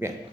Bien.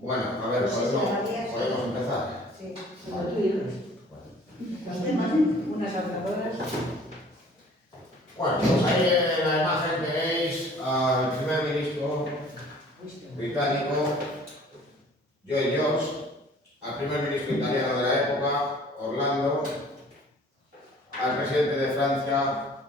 Bueno, a ver, podemos empezar. Sí, como tú digas. Los temas, unas saltadoras. Bueno, pues ahí en la imagen tenéis al primer ministro británico, Lloyd George, al primer ministro italiano de la época, Orlando, al presidente de Francia,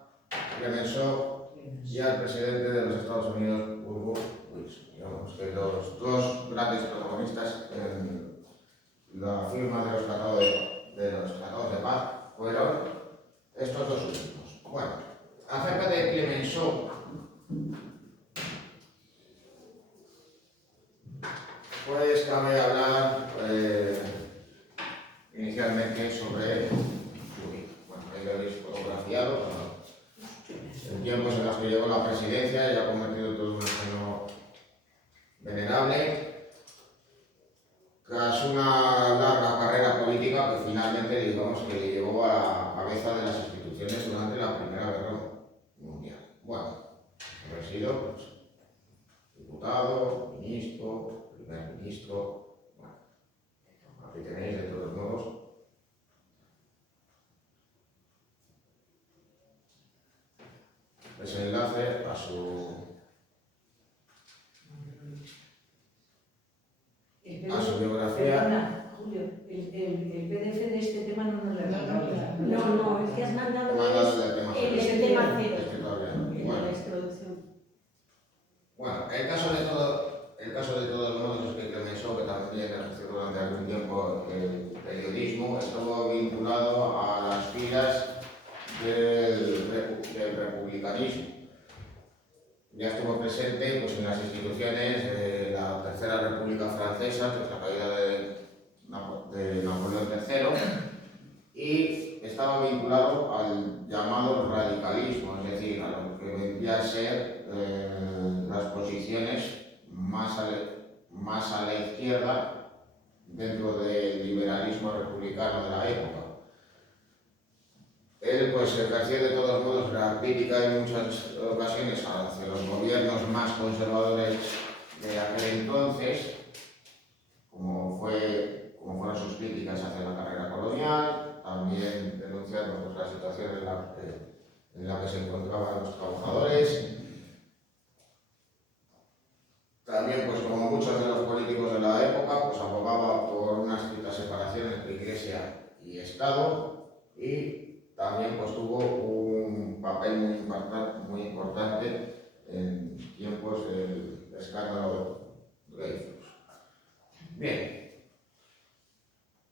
Clemenceau, y al presidente de los Estados Unidos, Woodrow Wilson. Digamos que los dos grandes protagonistas en la firma de los tratados de paz fueron estos dos últimos. Bueno, acerca de Clemenceau, pues cabe hablar inicialmente sobre su vida. Bueno, ahí lo habéis fotografiado. En tiempos en los que llegó la presidencia y ha convertido todo en un fenómeno venerable, tras una larga carrera política que finalmente, digamos, que le llevó a la cabeza de las instituciones durante la Primera Guerra Mundial. Bueno, haber sido pues, diputado, ministro, primer ministro, bueno, aquí tenéis de todos modos ese enlace a su biografía. Perdona, Julio, el PDF de este tema no nos lo ha mandado. No, el que has mandado es el tema cero. Bueno, La introducción. Bueno, el caso de todos modos es que Clemenceau, que también ejerció durante algún tiempo el periodismo, estuvo vinculado a las filas del republicanismo. Ya estuvo presente pues, en las instituciones de la Tercera República Francesa, tras la caída de Napoleón III, y estaba vinculado al llamado radicalismo, es decir, a lo que vendría a ser las posiciones más a la izquierda dentro del liberalismo republicano de la época. Él pues ejerció de todos modos la crítica en muchas ocasiones hacia los gobiernos más conservadores de aquel entonces, como fueron sus críticas hacia la carrera colonial, también denunciando pues, la situación en la que se encontraban los trabajadores. También, pues como muchos de los políticos de la época, pues abogaba por una estricta separación entre Iglesia y Estado, y también pues tuvo un papel muy importante en tiempos del escándalo Dreyfus. Bien,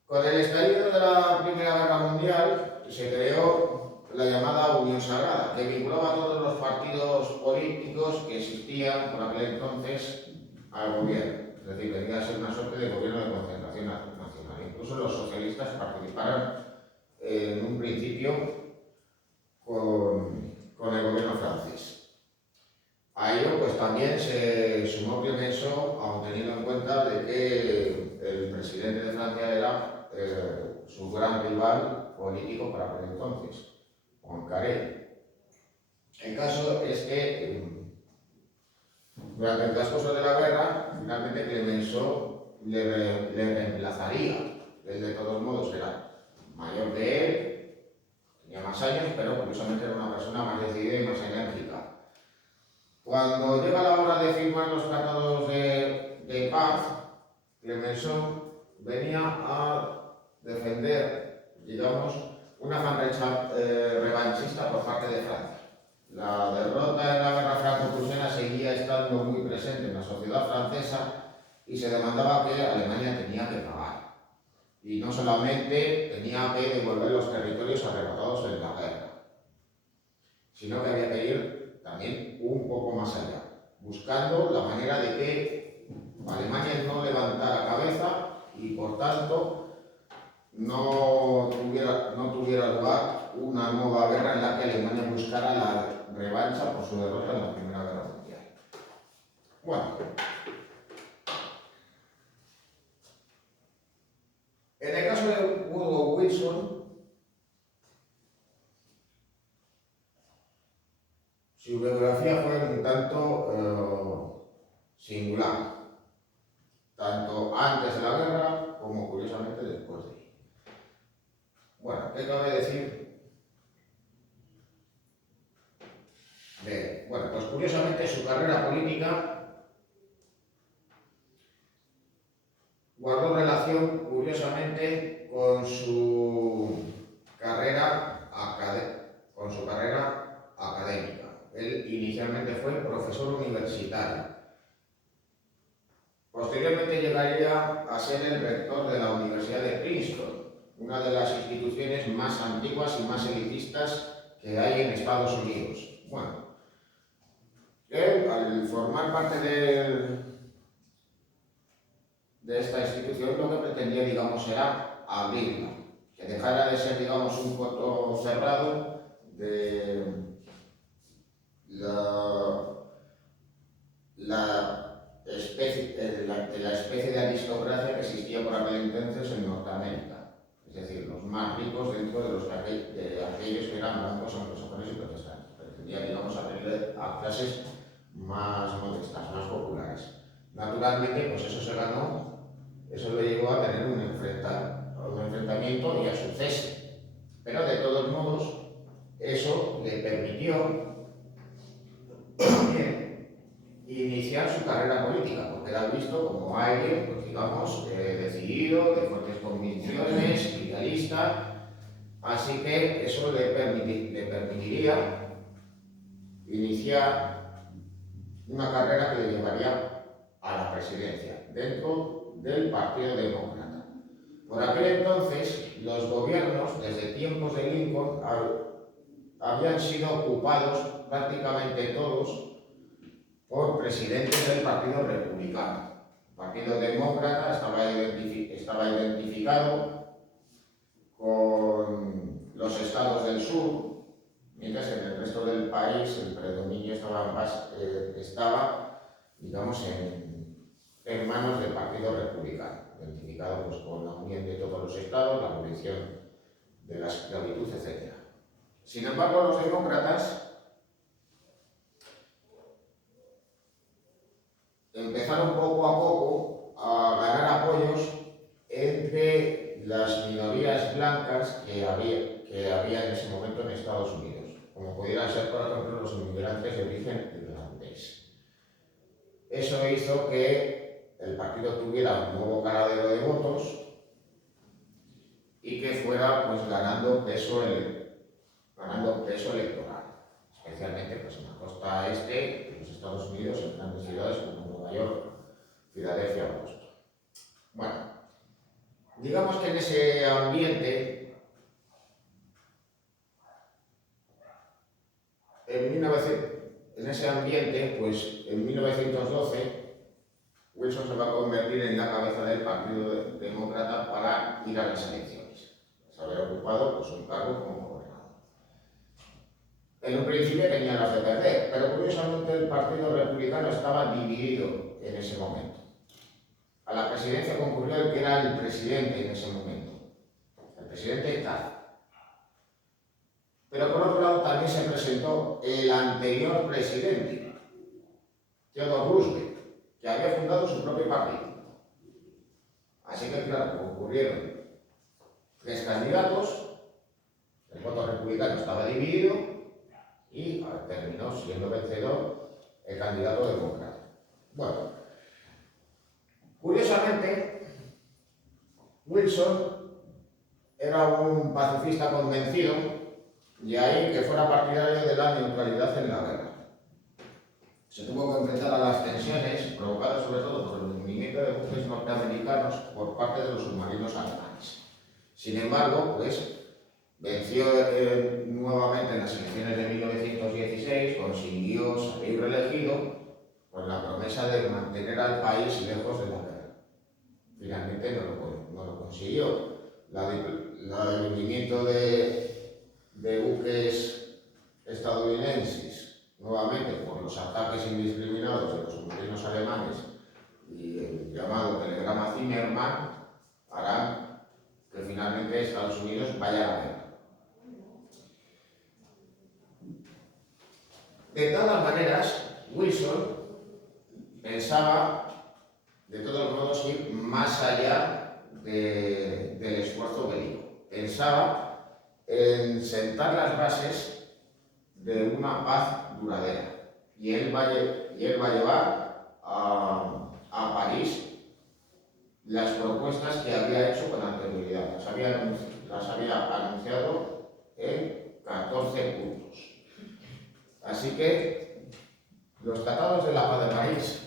con el estallido de la Primera Guerra Mundial se creó la llamada Unión Sagrada, que vinculaba a todos los partidos políticos que existían por aquel entonces al gobierno, es decir, venía a ser una suerte de gobierno de concentración nacional. Incluso los socialistas participaron en un principio con el gobierno francés. A ello pues también se sumó Clemenceau, aun teniendo en cuenta de que el presidente de Francia era su gran rival político para aquel entonces, Poincaré. El caso es que durante el transcurso de la guerra, finalmente Clemenceau le reemplazaría. Él de todos modos era mayor de él, tenía más años, pero curiosamente era una persona más decidida y más enérgica. Cuando llega la hora de firmar los tratados de paz, Clemenceau venía a defender, digamos, una fanrecha revanchista por parte de Francia. La derrota en la guerra franco-prusiana seguía estando muy presente en la sociedad francesa y se demandaba que Alemania tenía que pagar. Y no solamente tenía que devolver los territorios arrebatados en la guerra, sino que había que ir también un poco más allá, buscando la manera de que Alemania no levantara cabeza y por tanto no tuviera lugar una nueva guerra en la que Alemania buscara la revancha por su derrota en la Primera Guerra Mundial. Bueno, en el caso de Woodrow Wilson, su biografía fue un tanto singular, tanto antes de la guerra como curiosamente después de ella. Bueno, ¿qué cabe decir? Bueno, pues curiosamente su carrera política guardó relación, curiosamente, con su carrera académica. Él inicialmente fue profesor universitario. Posteriormente llegaría a ser el rector de la Universidad de Princeton, una de las instituciones más antiguas y más elitistas que hay en Estados Unidos. Bueno, él, al formar parte de esta institución, lo que pretendía, digamos, era abrirla, que dejara de ser, digamos, un coto cerrado de la especie de aristocracia que existía por aquel entonces en Norteamérica, es decir, los más ricos dentro de aquellos que eran blancos, anglosajones y protestantes. Pretendía, digamos, abrirle a clases más modestas, más populares. Naturalmente, pues eso se ganó, eso le llevó a tener un enfrentamiento y a su cese. Pero de todos modos, eso le permitió iniciar su carrera política, porque era visto como alguien, pues digamos, decidido, de fuertes convicciones, idealista, así que eso le permitiría iniciar una carrera que le llevaría a la presidencia dentro del Partido Demócrata. Por aquel entonces, los gobiernos, desde tiempos de Lincoln, habían sido ocupados prácticamente todos por presidentes del Partido Republicano. El Partido Demócrata estaba identificado con los estados del sur, mientras en el resto del país el predominio estaba, digamos, en manos del Partido Republicano, identificado pues, con la unión de todos los estados, la abolición de la esclavitud, etc. Sin embargo, los demócratas empezaron poco a poco a ganar apoyos entre las minorías blancas que había en ese momento en Estados Unidos, como pudieran ser, por ejemplo, los inmigrantes de origen irlandés. Eso hizo que el partido tuviera un nuevo caladero de votos y que fuera pues, ganando peso electoral, especialmente pues, en la costa este de los Estados Unidos, en grandes ciudades como Nueva York, Filadelfia o Boston. Bueno, digamos que en ese ambiente, pues en 1912, Wilson se va a convertir en la cabeza del Partido Demócrata para ir a las elecciones. Se había ocupado pues, un cargo como gobernador. En un principio tenía las de perder, pero curiosamente el Partido Republicano estaba dividido en ese momento. A la presidencia concurrió el que era el presidente en ese momento, el presidente Taft. Pero por otro lado también se presentó el anterior presidente, Theodore Roosevelt, que había fundado su propio partido. Así que, claro, concurrieron 3 candidatos, el voto republicano estaba dividido y terminó siendo vencedor el candidato demócrata. Bueno, curiosamente, Wilson era un pacifista convencido y ahí que fuera partidario de la neutralidad en la guerra. Se tuvo que enfrentar a las tensiones provocadas sobre todo por el hundimiento de buques norteamericanos por parte de los submarinos alemanes. Sin embargo, pues venció nuevamente en las elecciones de 1916, consiguió salir reelegido con la promesa de mantener al país lejos de la guerra. Finalmente no lo consiguió. El hundimiento de buques estadounidenses nuevamente por los ataques indiscriminados de los submarinos alemanes y el llamado telegrama Zimmermann harán que finalmente Estados Unidos vaya a la guerra. De todas maneras, Wilson pensaba de todos modos ir más allá del esfuerzo bélico. Pensaba en sentar las bases de una paz duradera. Y él va a llevar a París las propuestas que había hecho con anterioridad. Las había anunciado en 14 puntos. Así que los tratados de la paz de París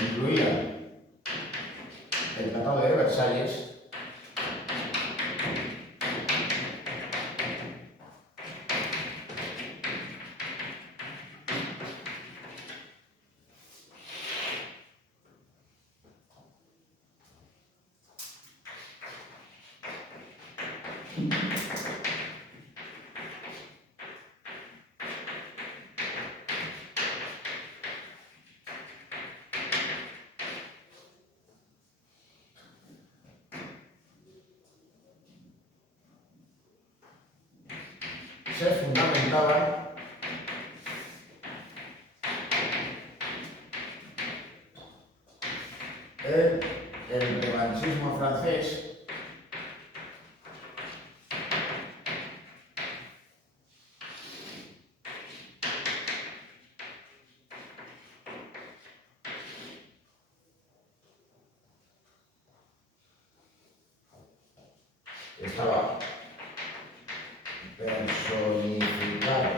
incluían el Tratado de Versalles, se fundamentaban en el revanchismo francés que estaba personificado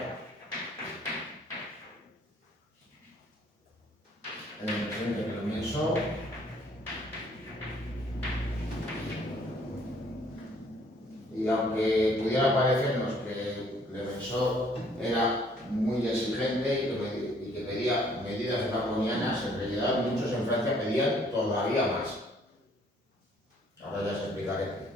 en el presidente Clemenceau, y aunque pudiera parecernos que Clemenceau era muy exigente y que pedía medidas draconianas, en realidad muchos en Francia pedían todavía más. Ahora ya os explicaré.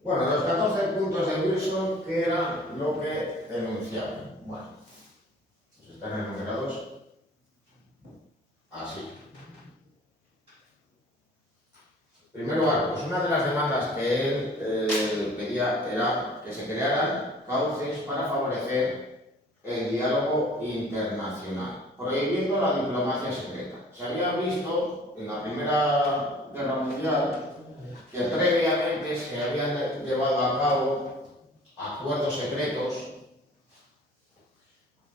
Bueno, los 14 puntos de Wilson, ¿qué era lo que enunciaban? Bueno, pues están enumerados así. En primer lugar, pues una de las demandas que él pedía era que se crearan cauces para favorecer el diálogo internacional, prohibiendo la diplomacia secreta. Se había visto en la Primera Guerra Mundial, que previamente se habían llevado a cabo acuerdos secretos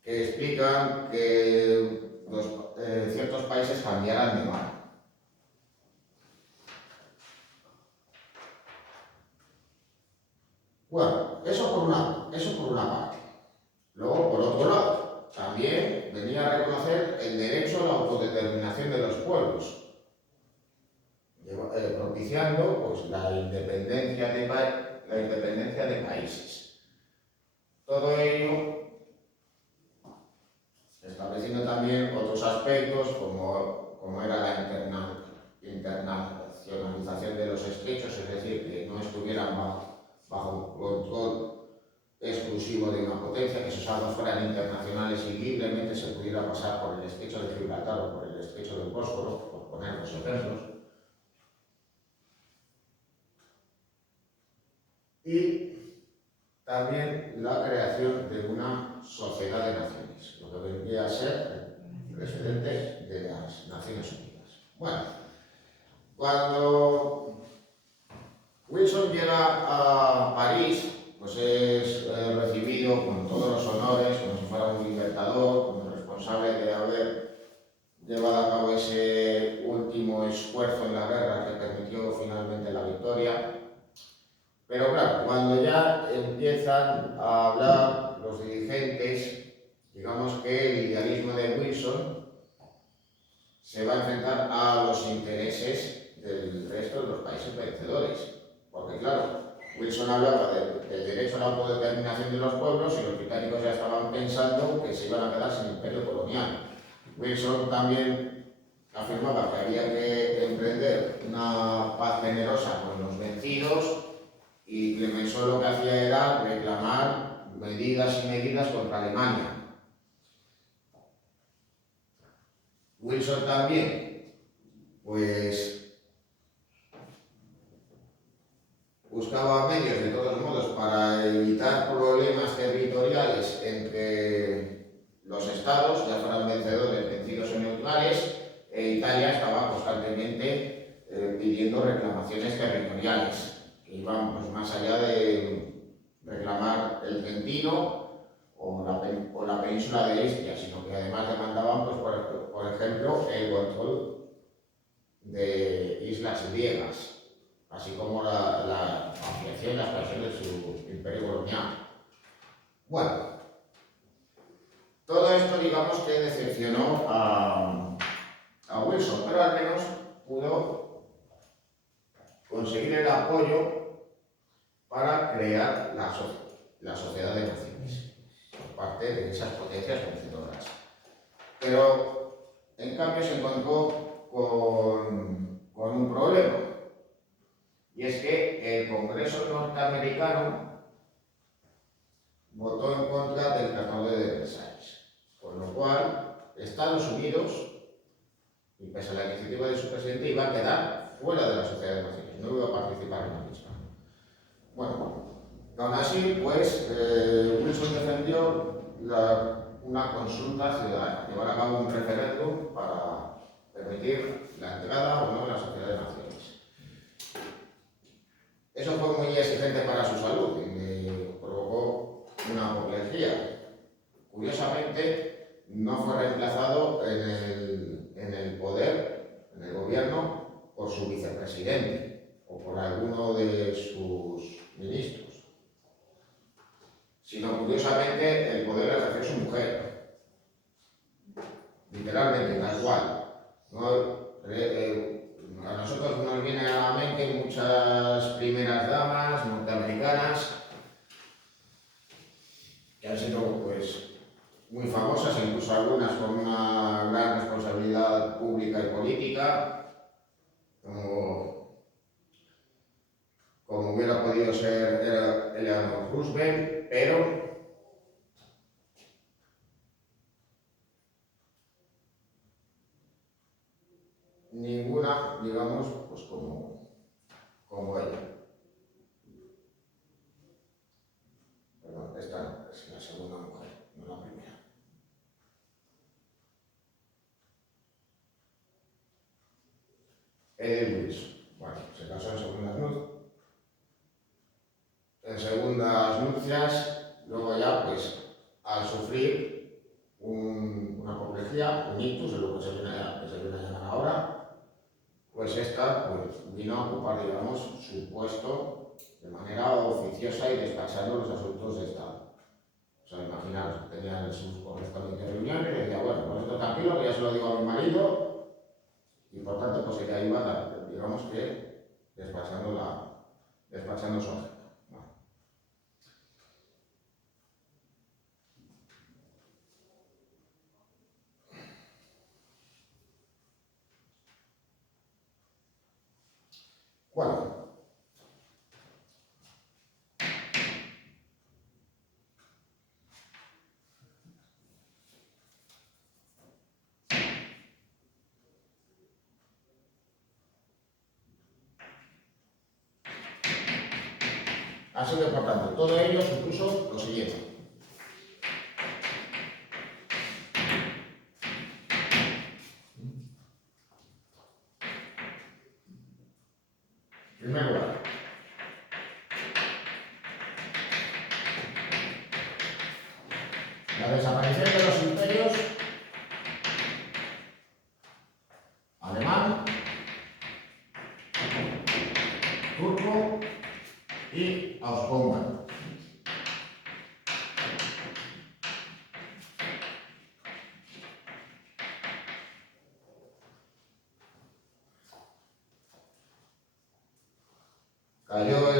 que explican que ciertos países cambiaran de mano. Bueno, eso por una parte. Luego, por otro lado, también venía a reconocer el derecho a la autodeterminación de los pueblos, propiciando pues, la independencia de países. Todo ello estableciendo también otros aspectos como era la internacionalización de los estrechos, es decir, que no estuvieran bajo control exclusivo de una potencia, que esos aguas fueran internacionales y libremente se pudiera pasar por el estrecho de Gibraltar o por el estrecho del Bósforo, por poner los ejemplos. Y también la creación de una sociedad de naciones, lo que vendría a ser el precedente de las Naciones Unidas. Bueno, cuando Wilson llega a París, pues es recibido con todos los honores, como si fuera un libertador, como responsable de haber llevado a cabo ese último esfuerzo en la guerra que permitió finalmente la victoria. Pero claro, cuando ya empiezan a hablar los dirigentes, digamos que el idealismo de Wilson se va a enfrentar a los intereses del resto de los países vencedores. Porque claro, Wilson hablaba del derecho a la autodeterminación de los pueblos y los británicos ya estaban pensando que se iban a quedar sin imperio colonial. Wilson también afirmaba que había que emprender una paz generosa con los vencidos, y Clemenceau lo que hacía era reclamar medidas y medidas contra Alemania. Wilson también, pues, buscaba medios de todos modos para evitar problemas territoriales entre los estados, ya fueran vencedores, vencidos o neutrales, e Italia estaba constantemente pidiendo reclamaciones territoriales que iban pues, más allá de reclamar el Trentino o la península de Istria, sino que además demandaban, pues, por ejemplo, el control de islas griegas, así como la ampliación y la expansión de su imperio colonial. Bueno, todo esto digamos que decepcionó a Wilson, pero al menos pudo conseguir el apoyo para crear la sociedad de naciones por parte de esas potencias vencedoras. Pero en cambio se encontró con un problema, y es que el Congreso norteamericano votó en contra del Tratado de Versalles, con lo cual Estados Unidos, y pese a la iniciativa de su presidente, iba a quedar fuera de la sociedad de naciones, no iba a participar en la misma. Bueno, aún así, pues, Wilson defendió una consulta ciudadana, llevar a cabo un referéndum para permitir la entrada o no en la sociedad de naciones. Eso fue muy exigente para su salud y le provocó una apoplejía. Curiosamente, no fue reemplazado en el poder, en el gobierno, por su vicepresidente o por alguno de sus ministros, sino curiosamente el poder lo ejerció su mujer, literalmente, tal cual. A nosotros nos vienen a la mente muchas primeras damas norteamericanas que han sido pues, muy famosas, incluso algunas con una gran responsabilidad pública y política, como hubiera podido ser Eleanor Roosevelt, pero ninguna, digamos, pues como ella. Perdón, esta no, es la segunda mujer, no la primera. Edith Wilson. Bueno, se casó en segundas nupcias, luego ya, pues, al sufrir una apoplejía, un ictus, es lo que se viene a llamar ahora, pues esta pues, vino a ocupar, digamos, su puesto de manera oficiosa y despachando los asuntos de Estado. O sea, imaginaros, tenían sus correspondientes reuniones y decía, bueno, pues esto tranquilo, que ya se lo digo a mi marido, y por tanto, pues ella iba, digamos que, despachando su agenda. Bueno, así que por tanto, todo ello supuso lo siguiente. En primer lugar, la desaparición de los imperios alemán, turco y austrohúngaro. Cayó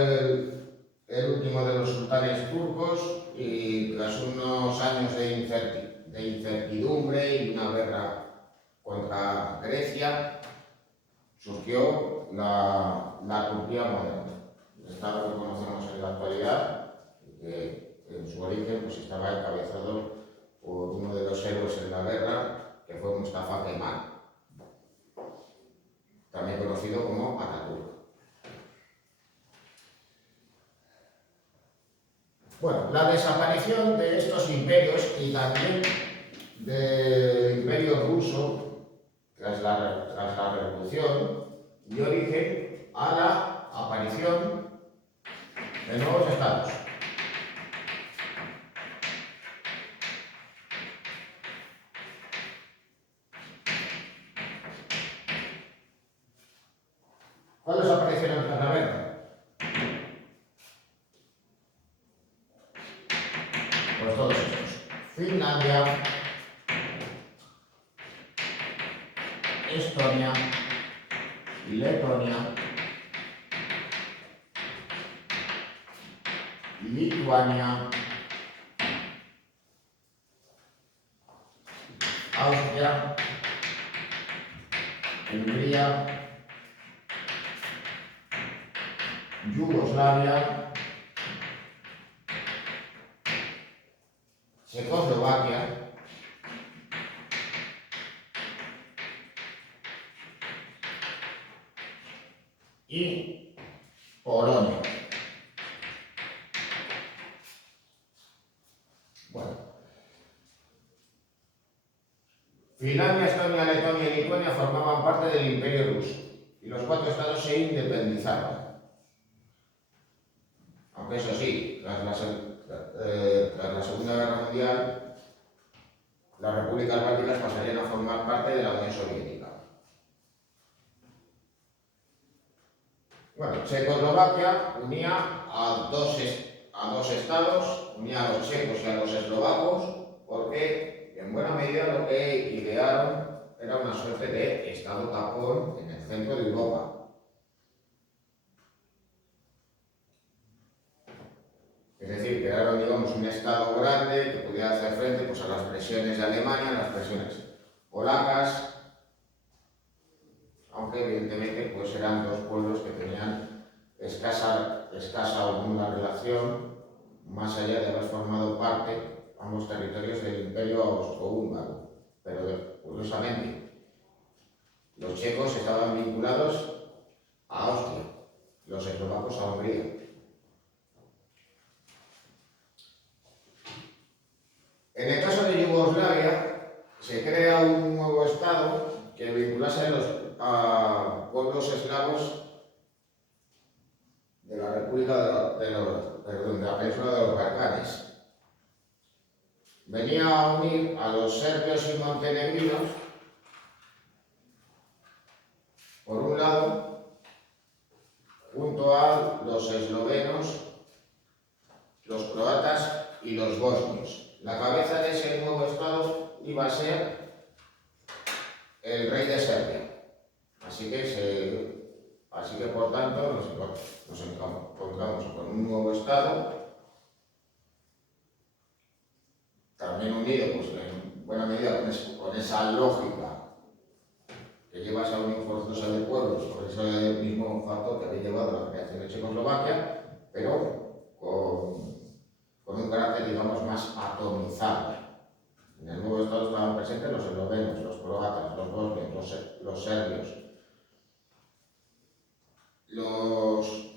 el último de los sultanes turcos y tras unos años de incertidumbre y una guerra contra Grecia, surgió la Turquía moderna, el Estado que conocemos en la actualidad, que en su origen pues, estaba encabezado por uno de los héroes en la guerra, que fue Mustafa Kemal, también conocido como Atatürk. Bueno, la desaparición de estos imperios y también del imperio ruso tras la revolución dio origen a la aparición de nuevos estados. ¿Cuáles aparecieron tras la guerra? Pues todos estos. Finlandia, Estonia, Letonia, Lituania, Austria, Hungría, Yugoslavia, Checoslovaquia y Polonia. Bueno, Finlandia, Estonia, Letonia y Lituania formaban parte del Imperio Ruso y los cuatro estados se independizaron. Aunque eso sí, tras la Segunda Guerra Mundial, las repúblicas bálticas pasarían a formar parte de la Unión Soviética. Bueno, Checoslovaquia unía a dos estados, unía a los checos y a los eslovacos, porque en buena medida lo que idearon era una suerte de estado tapón en el centro de Europa. Es decir, crearon, digamos, un estado grande que pudiera hacer frente pues, a las presiones de Alemania, a las presiones polacas, aunque evidentemente pues, eran dos pueblos que tenían escasa o nula relación, más allá de haber formado parte ambos territorios del Imperio Austrohúngaro. Pero curiosamente, los checos estaban vinculados a Austria, los eslovacos a Hungría. En el caso de Yugoslavia, se crea un nuevo estado que vinculase a pueblos eslavos de la República de la península de los Balcanes. Venía a unir a los serbios y montenegrinos, por un lado, junto a los eslovenos, los croatas y los bosnios. La cabeza de ese nuevo estado iba a ser el rey de Serbia. Así que por tanto, nos encontramos con un nuevo estado, también unido pues, en buena medida con esa lógica que lleva esa unión forzosa de pueblos, por ese mismo factor que había llevado a la creación de Checoslovaquia, pero con un carácter, digamos, más atomizado. En el nuevo estado estaban presentes los eslovenos, los croatas, los bosnios, los serbios, los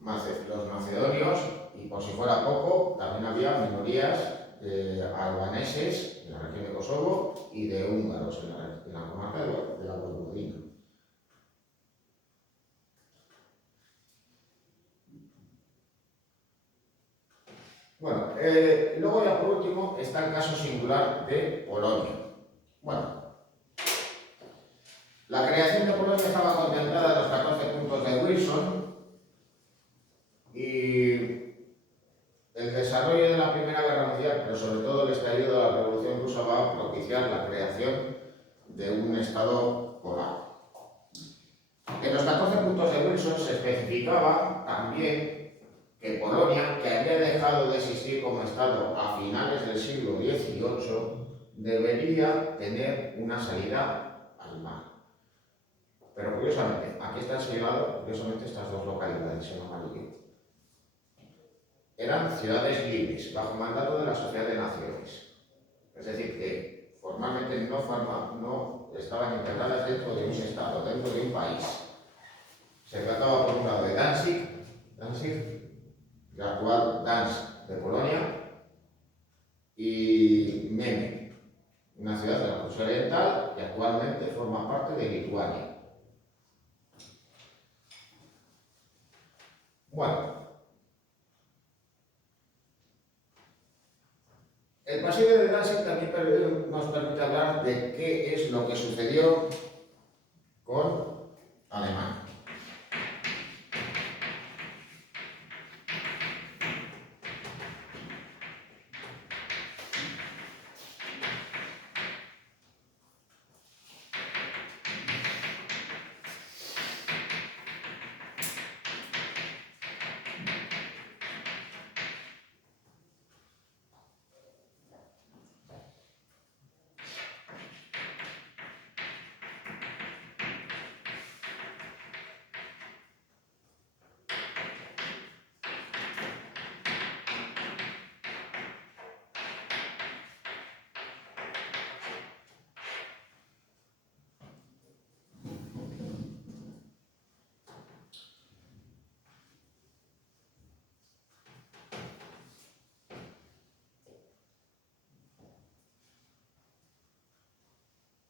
macedonios, y por si fuera poco, también había minorías albaneses en la región de Kosovo y de húngaros en la comarca de la Vojvodina. Bueno, luego ya por último está el caso singular de Polonia. Bueno, la creación de Polonia estaba contemplada en los 14 puntos de Wilson y el desarrollo de la Primera Guerra Mundial, pero sobre todo el estallido de la Revolución Rusa, va a propiciar la creación de un Estado polaco. En los 14 puntos de Wilson se especificaba también que Polonia, que había dejado de existir como Estado a finales del siglo XVIII, debería tener una salida al mar. Pero curiosamente, aquí están señaladas estas dos localidades en amarillo. Eran ciudades libres, bajo mandato de la Sociedad de Naciones. Es decir, que formalmente no estaban integradas dentro de un Estado, dentro de un país. Se trataba por un lado de Danzig, la actual Danzig de Polonia, y Meme, una ciudad de la Rusia Oriental que actualmente forma parte de Lituania. Bueno, el pasillo de Danzig también nos permite hablar de qué es lo que sucedió con Alemania.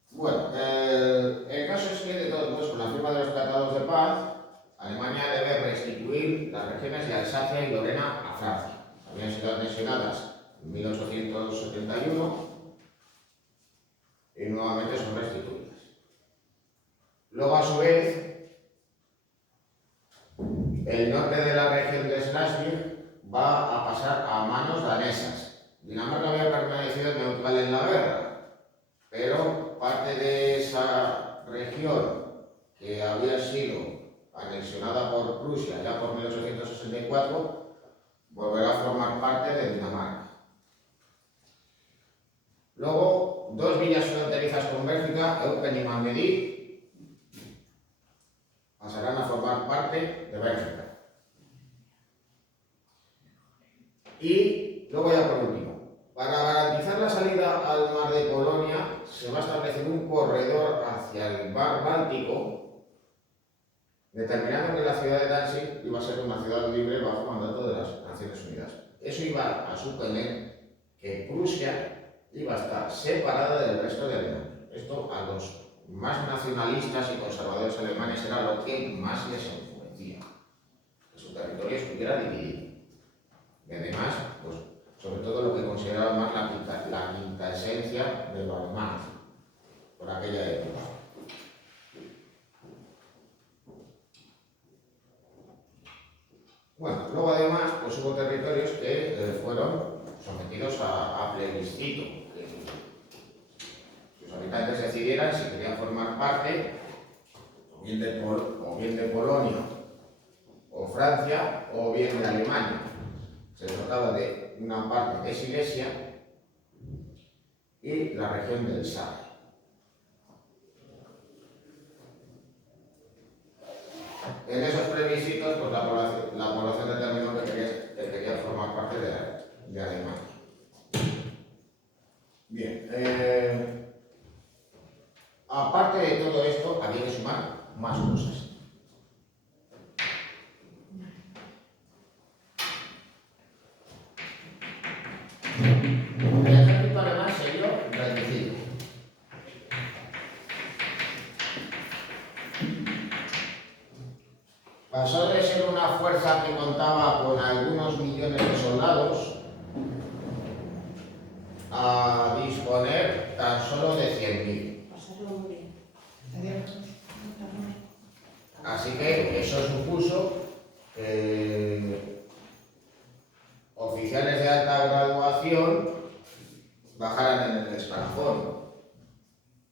Bueno, el caso es que, de todos modos, con la firma de los tratados de paz, Alemania debe restituir las regiones de Alsacia y Lorena a Francia. Habían sido anexionadas en 1871 y nuevamente son restituidas. Luego, a su vez, el norte de la región de Schleswig va a pasar a manos danesas. Dinamarca había permanecido neutral en la guerra, pero parte de esa región que había sido anexionada por Prusia ya por 1864 volverá a formar parte de Dinamarca. Luego, dos villas fronterizas con Bélgica, Eupen y Malmedy, pasarán a formar parte de Bélgica. Y luego ya por último, para garantizar la salida al mar de Polonia, se va a establecer un corredor hacia el mar Báltico, determinando que la ciudad de Danzig iba a ser una ciudad libre bajo mandato de las Naciones Unidas. Eso iba a suponer que Prusia iba a estar separada del resto de Alemania. Esto a los más nacionalistas y conservadores alemanes era lo que más les enfurecía, que su territorio estuviera dividido. Y además, pues, sobre todo lo que consideraban más la quinta esencia de lo alemán por aquella época. Bueno, luego además pues hubo territorios que fueron sometidos a plebiscito, que sus habitantes decidieran si querían formar parte o bien de Polonia o Francia o bien de Alemania. Se trataba de una parte de Silesia y la región del Saar. En esos plebiscitos, pues la población determinó que quería formar parte de Alemania. Bien, aparte de todo esto, había que sumar más cosas. El ejército alemán se vio reducido. Pasó de ser una fuerza que contaba con algunos millones de soldados a disponer tan solo de 100.000. Así que eso supuso que oficiales de alta graduación bajaran en el escalafón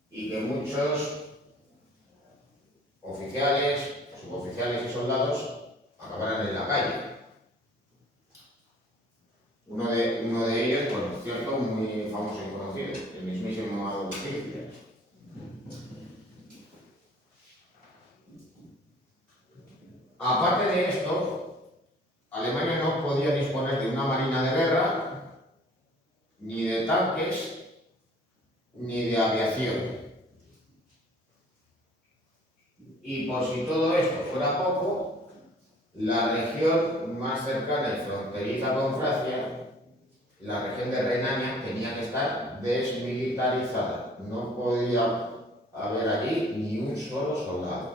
y que muchos oficiales, suboficiales y soldados acabaran en la calle. Uno de ellos, por cierto, muy famoso y conocido, el mismísimo Adolf Hitler. Aparte de esto, Alemania no podía disponer de una marina de guerra, ni de tanques, ni de aviación. Y por si todo esto fuera poco, la región más cercana y fronteriza con Francia, la región de Renania, tenía que estar desmilitarizada. No podía haber allí ni un solo soldado.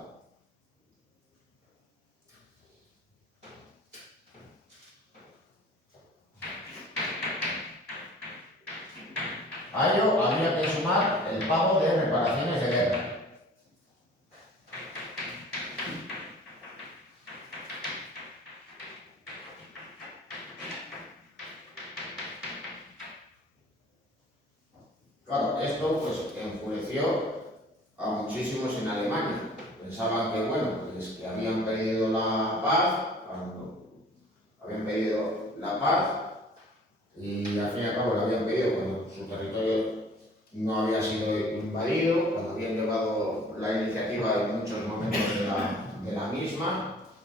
A ello había que sumar el pago de reparaciones de guerra. Claro, esto pues enfureció a muchísimos en Alemania. Pensaban que, bueno, pues que habían perdido la paz, y al fin y al cabo lo habían pedido cuando su territorio no había sido invadido, cuando habían llevado la iniciativa en muchos momentos de la misma,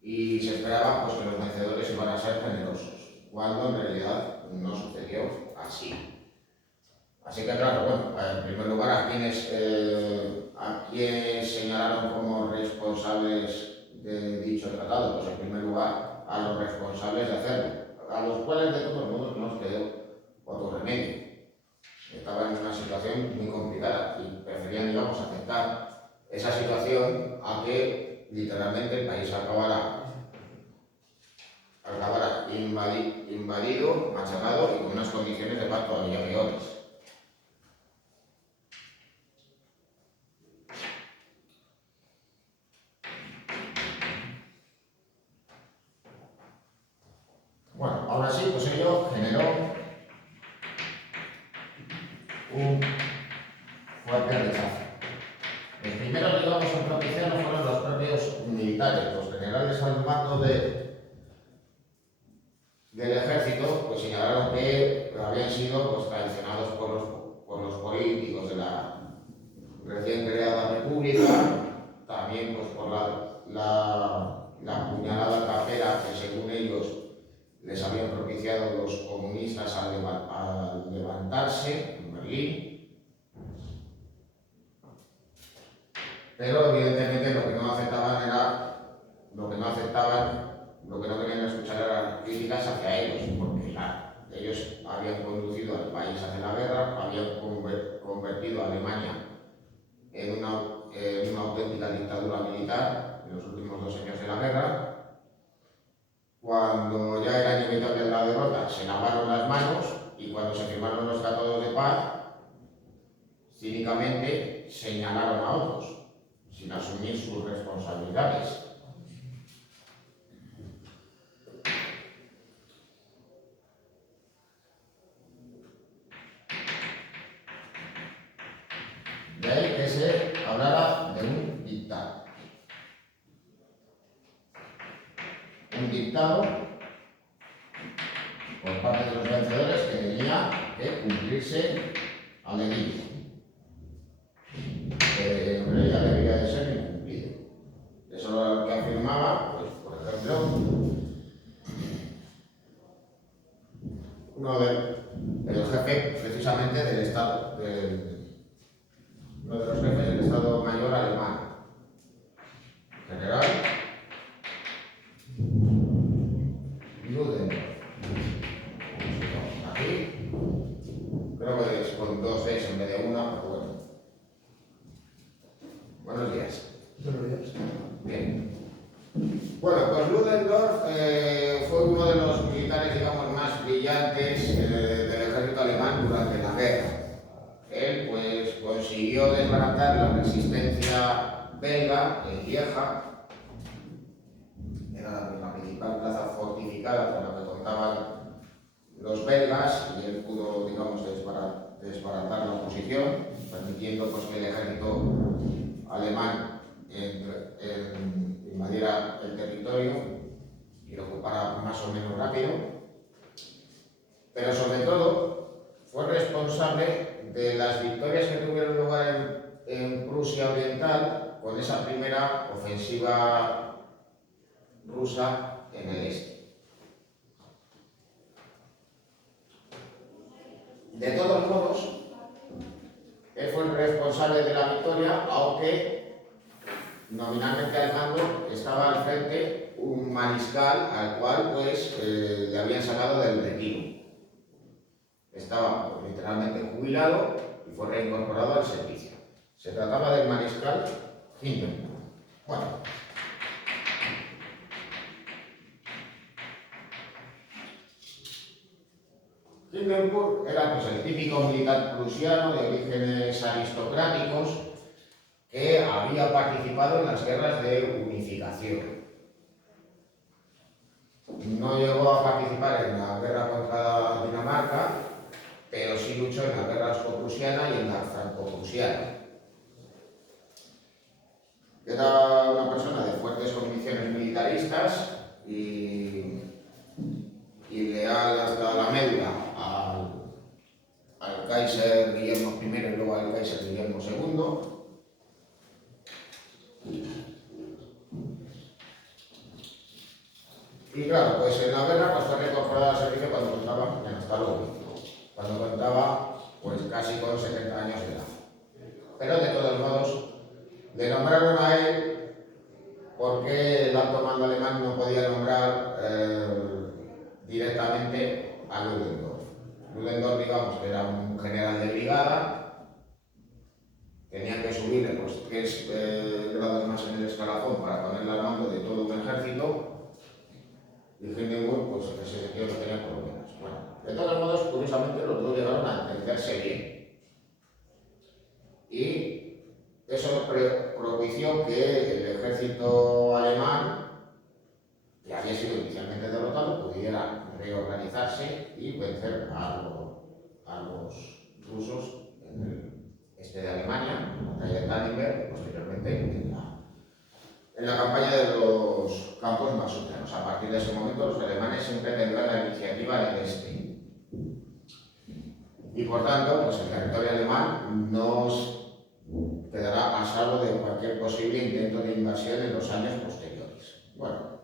y se esperaba pues, que los vencedores iban a ser generosos, cuando en realidad no sucedió así. Así que claro, bueno, en primer lugar, ¿a quiénes señalaron como responsables de dicho tratado? Pues en primer lugar, a los responsables de hacerlo, a los cuales de todos modos no les quedó otro remedio. Estaban en una situación muy complicada y preferían, digamos, aceptar esa situación a que literalmente el país acabara invadido, machacado y con unas condiciones de paz todavía peores. Bueno, ahora sí, pues ello generó un fuerte rechazo. Los primeros, digamos, en propiciarlo fueron los propios militares, los generales al mando del ejército, pues señalaron que habían sido pues, traicionados por los políticos de la recién creada república, también pues, por la puñalada trapera que según ellos les habían propiciado los comunistas al levantarse en Berlín. Pero evidentemente lo que no querían escuchar eran críticas hacia ellos, porque ellos habían conducido al país hacia la guerra, habían convertido a Alemania en una auténtica dictadura militar en los últimos 2 años de la guerra. Cuando ya era inevitable la derrota, se lavaron las manos, y cuando se firmaron los tratados de paz, cínicamente señalaron a otros, sin asumir sus responsabilidades. De ahí que se hablara de un dictado. Un dictado por parte de los vencedores que tenía que cumplirse a medida, que en realidad debería de ser incumplido. Eso es lo que afirmaba, pues, por ejemplo, el jefe precisamente del Estado, uno de los jefes del Estado Mayor alemán, general Ludendorff. Aquí creo que es con 2 Ds en vez de una, pero bueno. Buenos días. Buenos días. Bien. Bueno, pues Ludendorff fue uno de los militares, digamos, más brillantes del ejército alemán durante la guerra. Él, pues, consiguió desbaratar la resistencia belga en Lieja. Era la principal plaza fortificada con la que contaban los belgas, y él pudo, digamos, desbaratar la oposición, permitiendo, pues, que el ejército alemán invadiera el territorio y lo ocupara más o menos rápido. Pero sobre todo fue responsable de las victorias que tuvieron lugar en Prusia Oriental con esa primera ofensiva rusa en el este. De todos modos, él fue el responsable de la victoria, aunque nominalmente al mando estaba al frente un mariscal al cual, pues, le habían sacado del retiro. Estaba, pues, literalmente jubilado y fue reincorporado al servicio. Se trataba del mariscal Hindenburg. Bueno, Hindenburg era, pues, el típico militar prusiano de orígenes aristocráticos que había participado en las guerras de unificación. No llegó a participar en la guerra contra Dinamarca, pero sí luchó en la guerra ruso-prusiana y en la franco-prusiana. Era una persona de fuertes convicciones militaristas y leal hasta la médula al Kaiser Guillermo I y luego al Kaiser Guillermo II. Y claro, pues en la guerra, pues, fue reincorporado al servicio cuando contaba, cuando contaba, pues, casi con 70 años de edad. Pero de todos modos, le nombraron a él porque el alto mando alemán no podía nombrar directamente a Ludendorff. Ludendorff, digamos, que era un general de brigada, tenía que subir, pues, 3 grados más en el escalafón para ponerle al mando de todo un ejército. Y Hindenburg, pues, ese sentido lo tenía por lo menos. Bueno, de todos modos, curiosamente, los dos llegaron a entenderse bien. Y eso propició que el ejército alemán, que había sido inicialmente derrotado, pudiera reorganizarse y vencer a los rusos en el este de Alemania, en la batalla de Tannenberg, y posteriormente en la campaña de los campos masutenos. A partir de ese momento, los alemanes siempre tendrán la iniciativa en el este. Y por tanto, pues, el territorio alemán nos quedará a salvo de cualquier posible intento de invasión en los años posteriores. Bueno,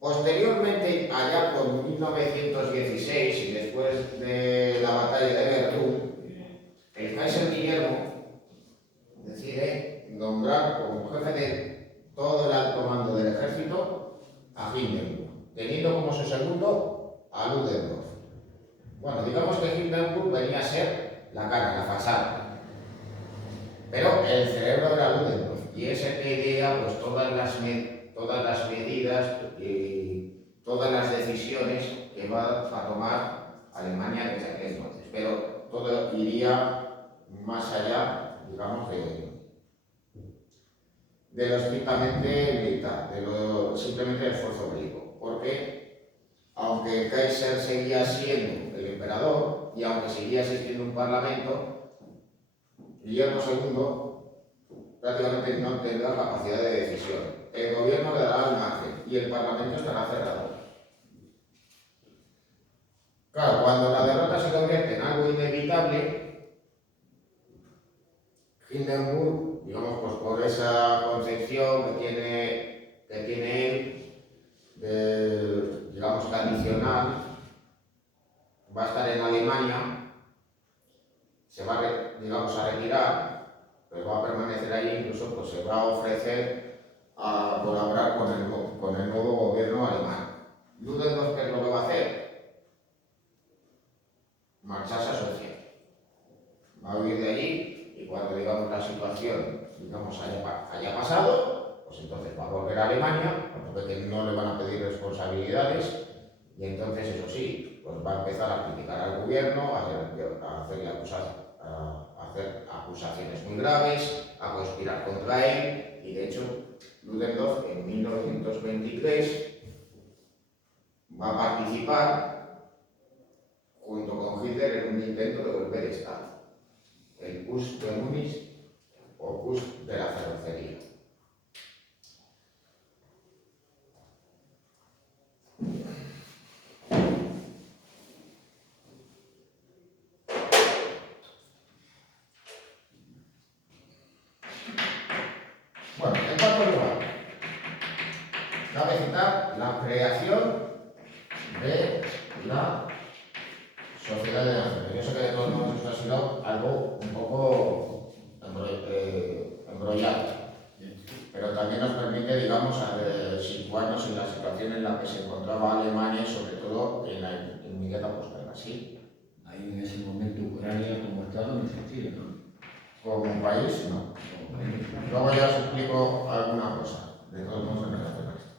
posteriormente, allá por 1916 y después de la batalla de Verdún, el Kaiser Guillermo decide nombrar como jefe de todo el alto mando del ejército a Hindenburg, teniendo como su segundo a Ludendorff. Bueno, digamos que Hindenburg venía a ser la cara, la fachada. Pero el cerebro era Ludendorff, y es el que idea pues, todas las medidas y todas las decisiones que va a tomar Alemania desde aquel entonces. Pero todo iría más allá, digamos, de lo estrictamente militar, de lo simplemente del esfuerzo bélico. Porque aunque el Kaiser seguía siendo el emperador y aunque seguía existiendo un parlamento, Guillermo II prácticamente no tendrá capacidad de decisión. El gobierno le dará el margen y el parlamento estará cerrado. Claro, cuando la derrota se convierte en algo inevitable, Hindenburg, digamos, pues por esa concepción que tiene él, digamos, tradicional, va a estar en Alemania, se va digamos, a retirar, pero va a permanecer ahí, incluso pues, se va a ofrecer a colaborar con el nuevo gobierno alemán. Ludendorff, ¿qué es lo que va a hacer? Marcharse a Suecia. Va a huir de allí y cuando digamos la situación digamos, haya pasado, pues entonces va a volver a Alemania, porque no le van a pedir responsabilidades y entonces eso sí, pues va a empezar a criticar al gobierno, a hacer acusaciones muy graves, a conspirar contra él y de hecho Ludendorff en 1923 va a participar junto con Hitler en un intento de golpe de Estado, el Putsch de Múnich o Putsch de la cervecería. Bueno, en cuarto lugar, cabe citar la creación de la Sociedad de Naciones. Yo sé que de todos modos esto ha sido algo un poco embrollado, pero también nos permite, digamos, situarnos en la situación en la que se encontraba Alemania y sobre todo en la inmediata posguerra. ¿Sí? Ahí en ese momento Ucrania como Estado no existía, ¿no? Como país, no. Como país. Luego ya os explico alguna cosa, de todos modos en relación a esto.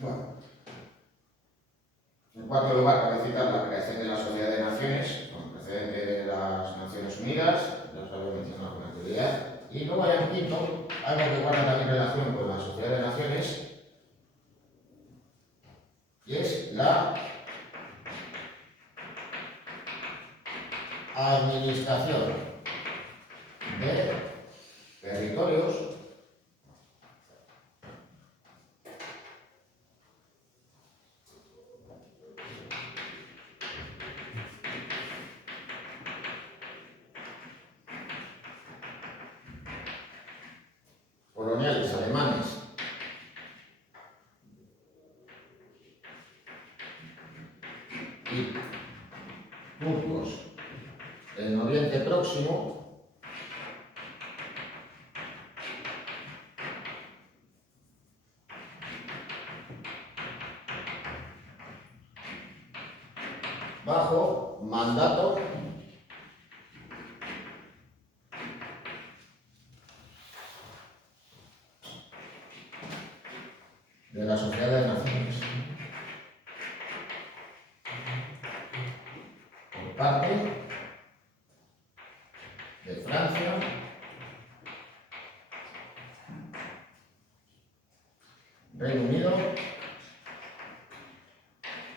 Bueno, en cuarto lugar, cabe citar la creación de la Sociedad de Naciones, con precedente de las Naciones Unidas, ya os había mencionado con anterioridad, y luego hay un quinto, algo que guarda también relación con la Sociedad de Naciones, y es la administración de territorios coloniales alemanes y turcos en Oriente Próximo, bajo mandato de la Sociedad de Naciones, por parte de Francia, Reino Unido.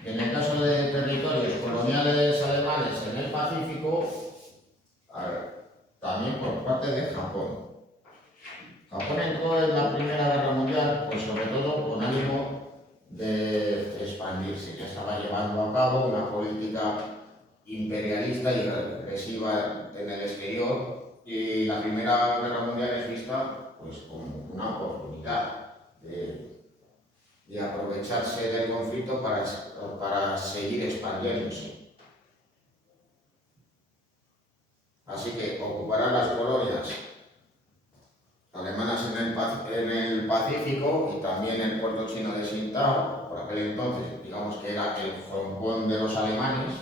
Y en el caso de territorios coloniales alemanes en el Pacífico, también por parte de Japón. Japón entró en la Primera Guerra Mundial, pues sobre todo con ánimo de expandirse, que estaba llevando a cabo una política imperialista y regresiva en el exterior, y la Primera Guerra Mundial es vista pues como una oportunidad de aprovecharse del conflicto para seguir expandiéndose. Así que ocuparán las colonias alemanas en el Pacífico y también el puerto chino de Qingdao, por aquel entonces, digamos que era el Hong Kong de los alemanes.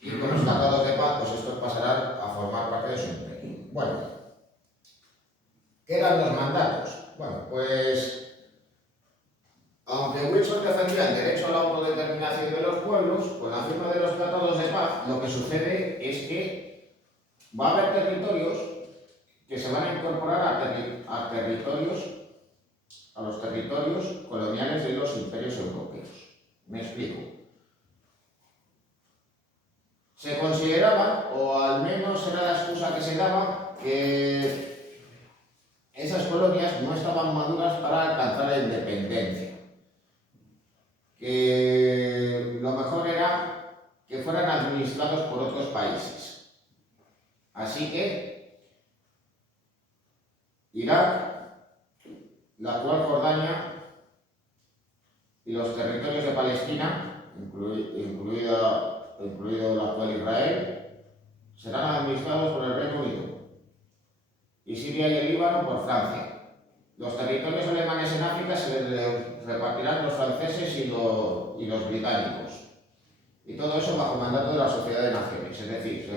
Y con los tratados de paz, pues estos pasarán a formar parte de su imperio. Bueno, ¿qué eran los mandatos? Bueno, pues, aunque Wilson defendía el derecho a la autodeterminación de los pueblos, con la firma de los tratados de paz, lo que sucede es que va a haber territorios que se van a incorporar a los territorios coloniales de los imperios europeos. Me explico. Se consideraba, o al menos era la excusa que se daba, que esas colonias no estaban maduras para alcanzar la independencia. Que lo mejor era que fueran administrados por otros países. Así que Irak, la actual Jordania y los territorios de Palestina, incluido el actual Israel, serán administrados por el Reino Unido, y Siria y el Líbano por Francia. Los territorios alemanes en África se les repartirán los franceses y los británicos. Y todo eso bajo mandato de la Sociedad de Naciones. Es decir, se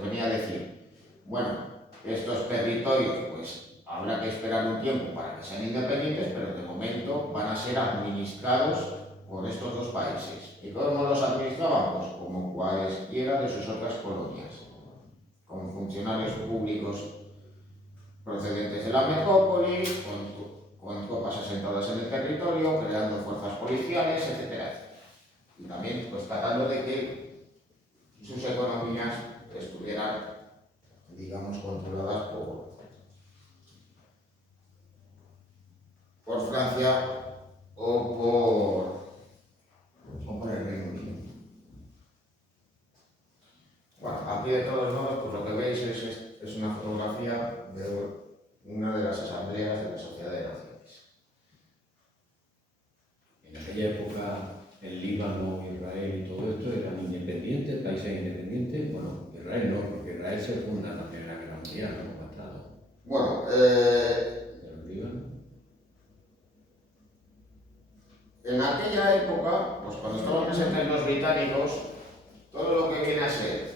venía a decir, bueno, estos territorios pues habrá que esperar un tiempo para que sean independientes, pero de momento van a ser administrados por estos dos países. ¿Y cómo los administraban? Pues como cualesquiera de sus otras colonias, con funcionarios públicos procedentes de la metrópoli, con tropas asentadas en el territorio, creando fuerzas policiales, etc. Y también pues tratando de que sus economías estuvieran, digamos, controladas por Francia o por el Reino Unido. Bueno, aquí de todos modos, pues lo que veis es una fotografía de una de las asambleas de la Sociedad de Naciones. En aquella época, el Líbano, Israel y todo esto eran independientes, países independientes. Bueno, Israel no, porque Israel se funda en la Primera Guerra Mundial, ¿no? Bueno, ¿El Líbano? en aquella época, pues cuando estaban presentes los británicos, todo lo que viene a ser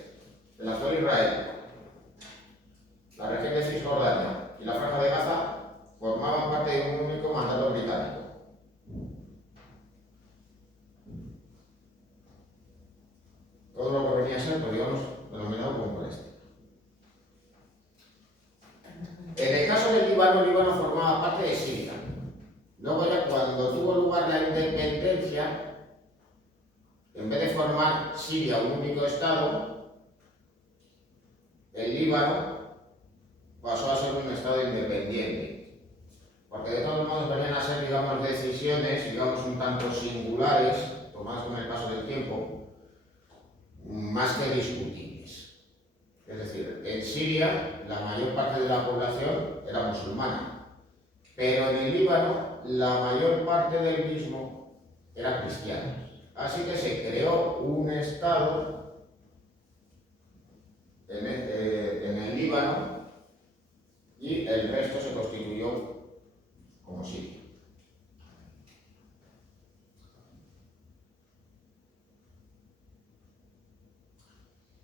el actual Israel, la región de Cisjordania y la Franja de Gaza formaban parte de un único mandato británico. Todo lo que venía a ser, pues digamos, denominado como este. En el caso del Líbano, el Líbano formaba parte de Siria. Luego ya cuando tuvo lugar la independencia, en vez de formar Siria un único estado, el Líbano pasó a ser un estado independiente. Porque de todos modos venían a ser, digamos, decisiones, digamos, un tanto singulares, tomadas con el paso del tiempo, más que discutibles. Es decir, en Siria la mayor parte de la población era musulmana, pero en el Líbano la mayor parte del mismo era cristiana. Así que se creó un estado en el Líbano y el resto se constituyó como Siria.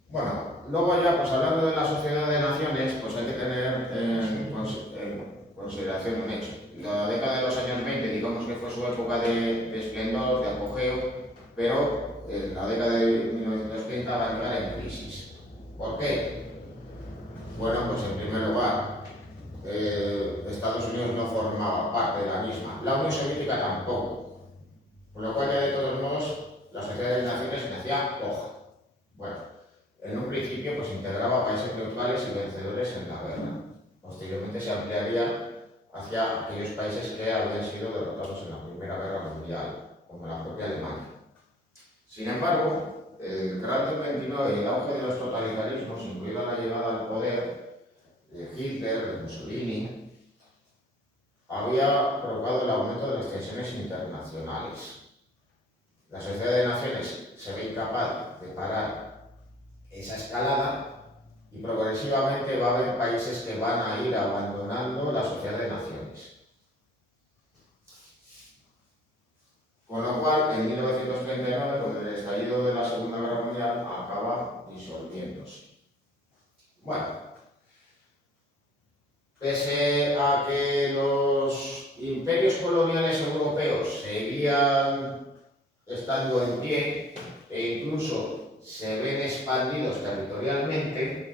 Bueno, luego ya, pues hablando de la Sociedad de Naciones, pues hay que tener en consideración un hecho. La década de los años 20, digamos que fue su época de esplendor, de apogeo, pero en la década de 1930 va a entrar en crisis. ¿Por qué? Bueno, pues en primer lugar, de la misma. La Unión Soviética tampoco. Con lo cual, ya de todos modos, la Sociedad de Naciones nacía coja. Bueno, en un principio pues integraba países neutrales y vencedores en la guerra. Posteriormente se ampliaría hacia aquellos países que habían sido derrotados en la Primera Guerra Mundial, como la propia Alemania. Sin embargo, el carácter 29 y el auge de los totalitarismos, incluida la llegada al poder de Hitler, de Mussolini, había provocado el aumento de las tensiones internacionales. La Sociedad de Naciones se ve incapaz de parar esa escalada y progresivamente va a haber países que van a ir abandonando la Sociedad de Naciones. Con lo cual, en 1939, con el estallido de la Segunda Guerra Mundial, acaba disolviéndose. Bueno, pese a que los imperios coloniales europeos seguían estando en pie e incluso se ven expandidos territorialmente,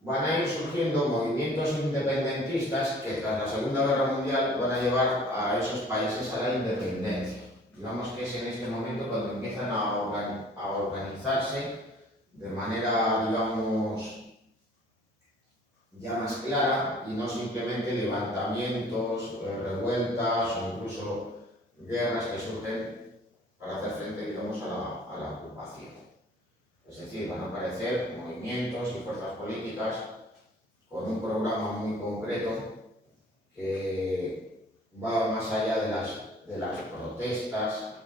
van a ir surgiendo movimientos independentistas que tras la Segunda Guerra Mundial van a llevar a esos países a la independencia. Digamos que es en este momento cuando empiezan a organizarse de manera, digamos, ya más clara y no simplemente levantamientos, revueltas o incluso guerras que surgen para hacer frente, digamos, a la ocupación. Es decir, van a aparecer movimientos y fuerzas políticas con un programa muy concreto que va más allá de las protestas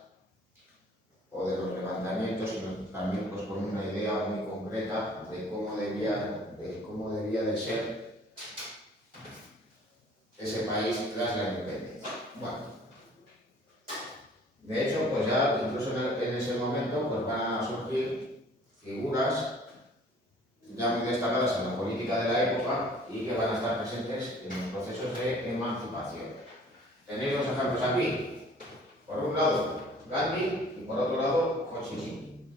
o de los levantamientos, sino también pues, con una idea muy concreta de cómo debía de ser ese país tras la independencia. Bueno, de hecho, pues ya incluso en ese momento pues van a surgir figuras ya muy destacadas en la política de la época y que van a estar presentes en los procesos de emancipación. Tenéis dos ejemplos aquí. Por un lado, Gandhi y por otro lado, Ho Chi Minh.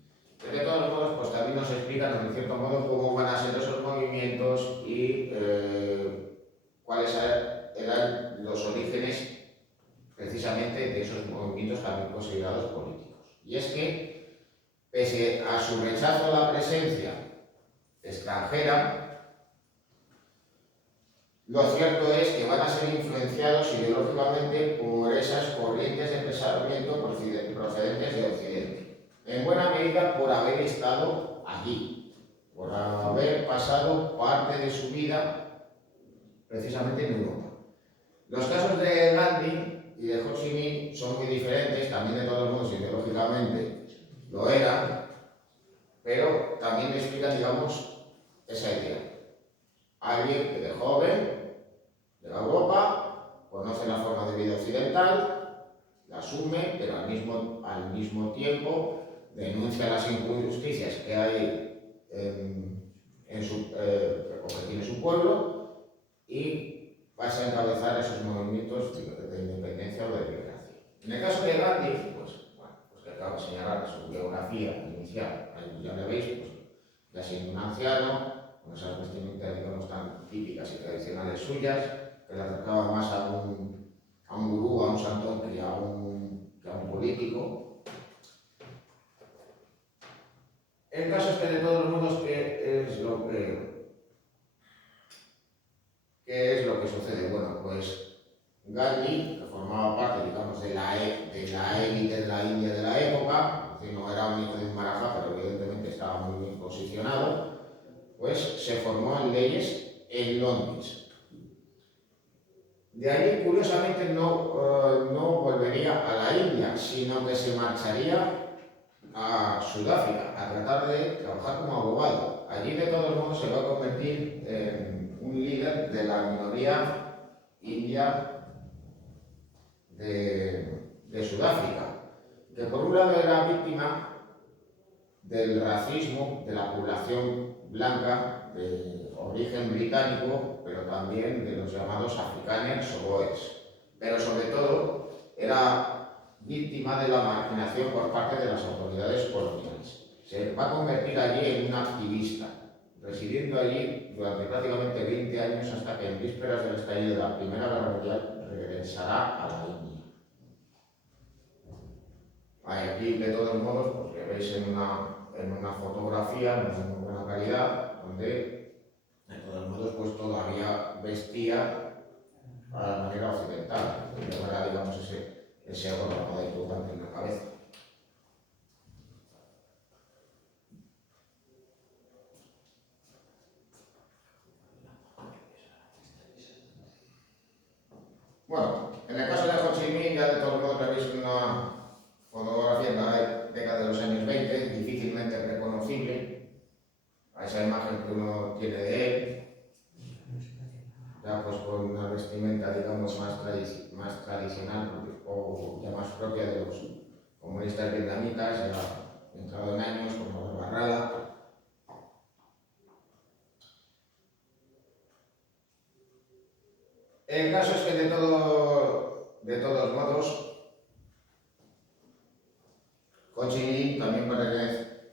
De todos modos, pues también nos explican en cierto modo cómo van a ser esos movimientos y cuáles eran los orígenes precisamente de esos movimientos también considerados políticos. Y es que, pese a su rechazo a la presencia extranjera, lo cierto es que van a ser influenciados ideológicamente por esas corrientes de pensamiento procedentes de Occidente, en buena medida por haber estado allí, por haber pasado parte de su vida precisamente en Europa. Los casos de Gandhi y de Ho Chi Minh son muy diferentes, también de todos modos ideológicamente lo eran, pero también explican, digamos, esa idea. Alguien que de joven llega a Europa, conoce la forma de vida occidental, la asume, pero al mismo tiempo denuncia las injusticias que hay o que tiene su pueblo y pasa a encabezar esos movimientos de independencia o de liberación. En el caso de Gandhi, pues que acabo de señalar su biografía inicial, ahí ya le veis, pues ya siendo un anciano, con esas vestimentas, digamos, tan típicas y tradicionales suyas, que le acercaba más a un gurú, a un santón, que a un político. El caso es que, de todos modos, ¿qué es lo que sucede? Bueno, pues Gandhi, que formaba parte, digamos, de la élite de la India de la época, es decir, no era un hijo de un marajá, pero evidentemente estaba muy bien posicionado, pues se formó en leyes en Londres. De ahí, curiosamente, no volvería a la India, sino que se marcharía a Sudáfrica a tratar de trabajar como abogado. Allí, de todos modos, se va a convertir en un líder de la minoría india de Sudáfrica, que por un lado era víctima del racismo de la población blanca de origen británico, pero también de los llamados afrikaners o boers. Pero sobre todo era víctima de la marginación por parte de las autoridades coloniales. Se va a convertir allí en un activista, residiendo allí durante prácticamente 20 años hasta que en vísperas del estallido de la Primera Guerra Mundial regresará a la India. Aquí, de todos modos, pues que veis en una fotografía, no de muy buena calidad, donde, de todos modos, pues todavía vestía a la manera occidental, que llevara, digamos, ese gorro de turbante en la cabeza. Bueno, en el caso de Ho Chi Minh, ya de todos modos veis una fotografía en la década de los años 20, difícilmente reconocible a esa imagen que uno tiene de él, ya pues con una vestimenta, digamos, más tradicional o ya más propia de los comunistas vietnamitas, ya entrado en años, con la barba rala. El caso es que de todos modos, Ho Chi Minh también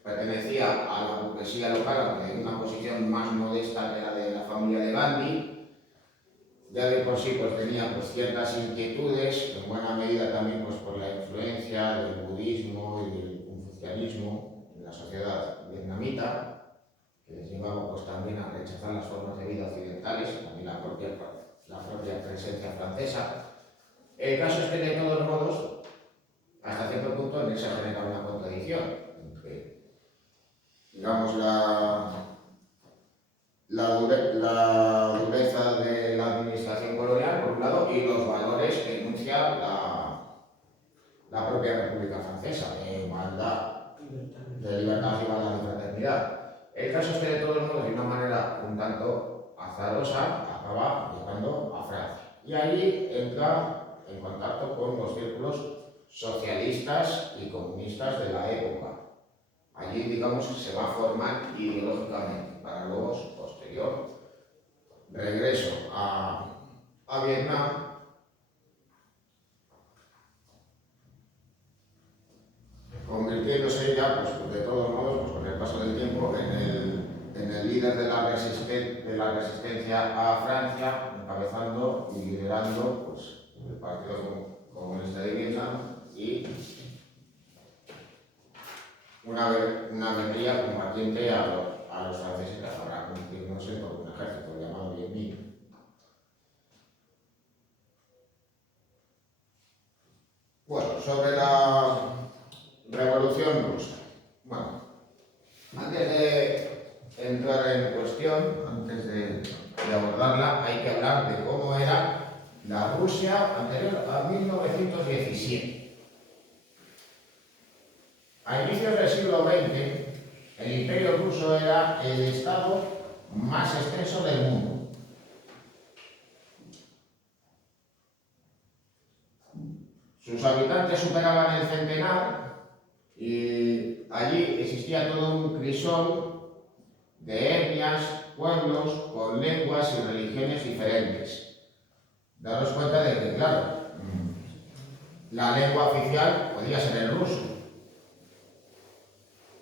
pertenecía a la burguesía local, aunque en una posición más modesta que la de la familia de Gandhi. Ya de por sí pues tenía pues ciertas inquietudes, en buena medida también pues por la influencia del budismo y del confucianismo en la sociedad vietnamita, que les llevaba pues también a rechazar las formas de vida occidentales, también la propia presencia francesa. El caso es que de todos modos, hasta cierto punto en él se genera una contradicción entre, digamos, la dureza de la administración colonial, por un lado, y los valores que enuncia la propia República Francesa, de igualdad, de libertad, igualdad y fraternidad. El caso es que, de todos modos, de una manera un tanto azarosa, acaba llegando a Francia. Y allí entra en contacto con los círculos socialistas y comunistas de la época. Allí, digamos, se va a formar ideológicamente para luego, su posterior regreso a Vietnam, convirtiéndose ya, pues, de todos modos, pues, con el paso del tiempo, en el líder de la resistencia a Francia, encabezando y liderando pues, el Partido Comunista de Vietnam y una guerrilla combatiente a los franceses que acabará convirtiéndose por un ejército llamado Viet Minh. Bueno, sobre la Revolución Rusa. Bueno, antes de entrar en cuestión, antes de abordarla, hay que hablar de cómo era la Rusia anterior a 1917. A inicios del siglo XX, el Imperio Ruso era el estado más extenso del mundo. Sus habitantes superaban el centenar y allí existía todo un crisol de etnias, pueblos con lenguas y religiones diferentes. Daros cuenta de que, claro, la lengua oficial podía ser el ruso,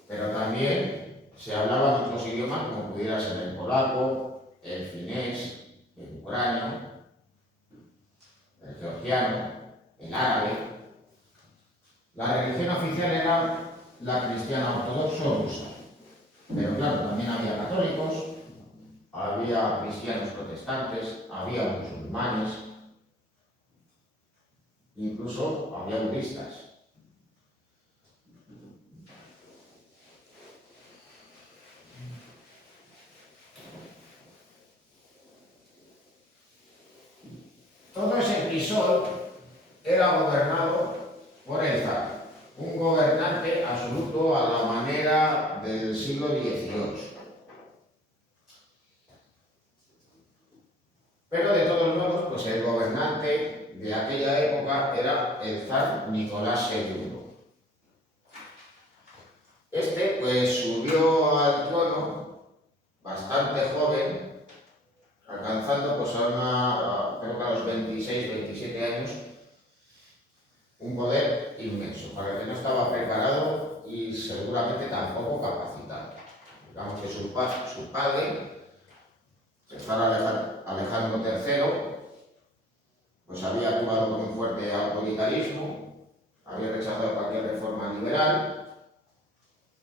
pero también se hablaban otros idiomas como pudiera ser el polaco, el finés, el ucranio, el georgiano, el árabe. La religión oficial era la cristiana ortodoxa rusa, pero claro, también había católicos, había cristianos protestantes, había musulmanes, incluso había budistas. Todo ese crisol era gobernado por el zar, un gobernante absoluto a la manera del siglo XVIII. Pero de todos modos, pues el gobernante de aquella época era el zar Nicolás II. Este pues subió al trono bastante joven, alcanzando pues creo que a los 26, 27 años, un poder inmenso, para el que no estaba preparado y seguramente tampoco capacitado. Digamos que su padre el zar Alejandro III, pues había actuado con un fuerte autoritarismo, había rechazado cualquier reforma liberal,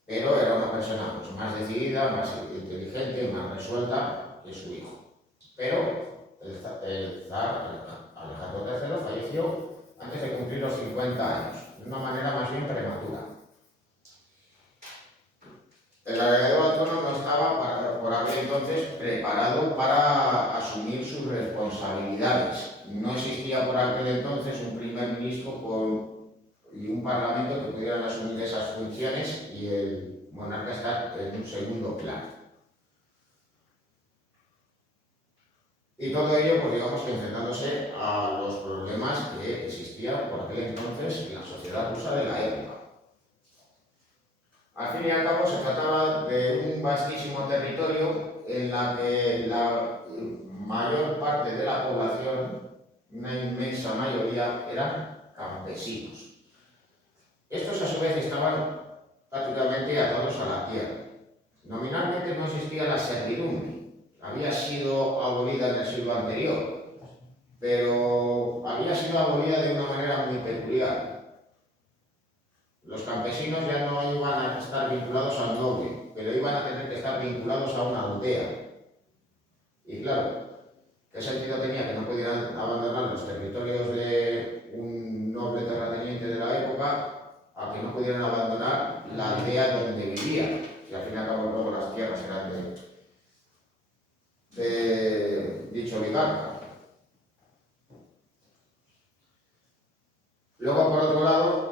pero era una persona mucho más decidida, más inteligente, más resuelta que su hijo. Pero el zar Alejandro III falleció antes de cumplir los 50 años, de una manera más bien prematura. El heredero al trono no estaba, por aquel entonces, preparado para asumir sus responsabilidades. No existía por aquel entonces un primer ministro y un parlamento que pudieran asumir esas funciones y el monarca está en un segundo plano. Y todo ello, pues digamos que enfrentándose a los problemas que existían por aquel entonces en la sociedad rusa de la época. Al fin y al cabo se trataba de un vastísimo territorio en la que la mayor parte de la población, una inmensa mayoría, eran campesinos. Estos a su vez estaban prácticamente atados a la tierra. Nominalmente no existía la servidumbre, había sido abolida en el siglo anterior, pero había sido abolida de una manera muy peculiar. Los campesinos ya no iban a estar vinculados al noble, pero iban a tener que estar vinculados a una aldea. Y claro, ¿qué sentido tenía que no pudieran abandonar los territorios de un noble terrateniente de la época a que no pudieran abandonar la aldea donde vivían? Si al fin y al cabo luego las tierras eran de dicho oligarca. Luego, por otro lado,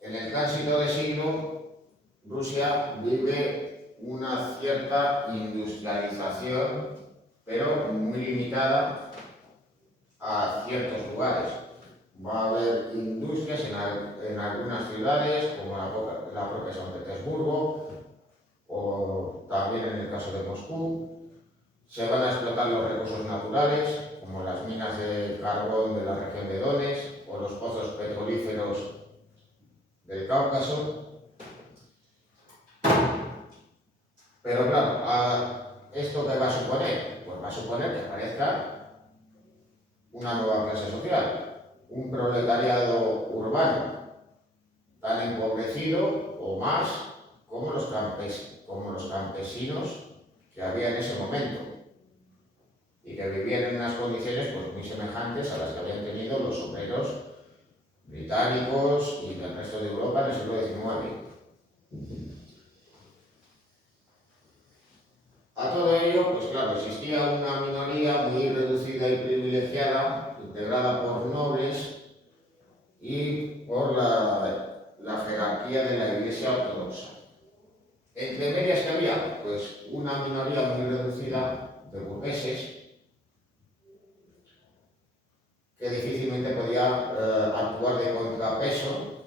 en el tránsito de siglo, Rusia vive una cierta industrialización, pero muy limitada a ciertos lugares. Va a haber industrias en algunas ciudades, como la propia San Petersburgo, o también en el caso de Moscú. Se van a explotar los recursos naturales, como las minas de carbón de la región de Donetsk, o los pozos petrolíferos del Cáucaso. Pero claro, ¿esto qué va a suponer? Pues va a suponer que aparezca una nueva clase social, un proletariado urbano tan empobrecido o más como los campesinos que había en ese momento y que vivían en unas condiciones pues, muy semejantes a las que habían tenido los obreros británicos y del resto de Europa en el siglo XIX. A todo ello, pues claro, existía una minoría muy reducida y privilegiada, integrada por nobles y por la jerarquía de la Iglesia ortodoxa. Entre medias que había, pues una minoría muy reducida de burgueses que difícilmente podía actuar de contrapeso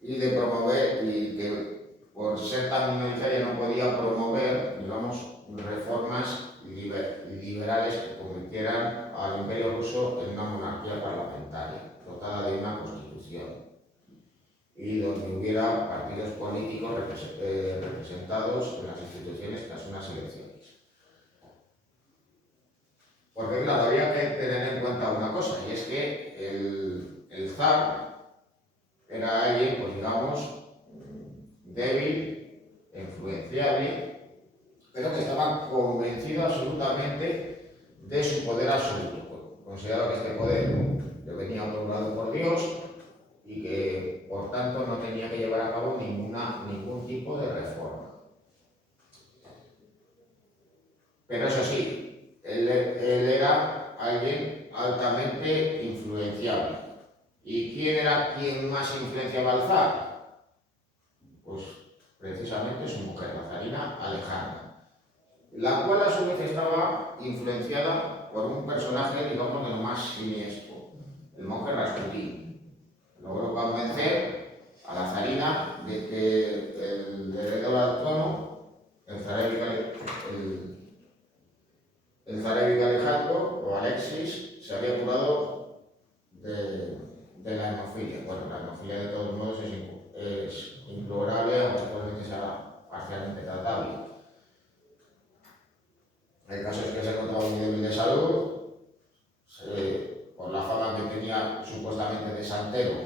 y de promover, y que por ser tan minoritaria no podía promover, digamos, reformas liberales que convirtieran al Imperio Ruso en una monarquía parlamentaria, dotada de una constitución, y donde hubiera partidos políticos representados en las instituciones tras unas elecciones. Porque claro, había que tener en cuenta una cosa, y es que el zar era alguien, pues digamos, débil, influenciable, pero que estaba convencido absolutamente de su poder absoluto. Consideraba que este poder le venía otorgado por Dios y que, por tanto, no tenía que llevar a cabo ningún tipo de reforma. Pero eso sí, él era alguien altamente influenciable. ¿Y quién era quien más influenciaba al zar? Pues precisamente su mujer, la zarina Alejandra, la cual a su vez estaba influenciada por un personaje, digamos, de lo más siniestro, el monje Rasputín. Logró convencer a la zarina de que el heredero al trono, el zarevich Alejandro, o Alexis, se había curado de la hemofilia. Bueno, la hemofilia de todos modos es incurable, aunque actualmente sea parcialmente tratable. El caso es que se encontraba muy débil de salud, por la fama que tenía supuestamente de santero,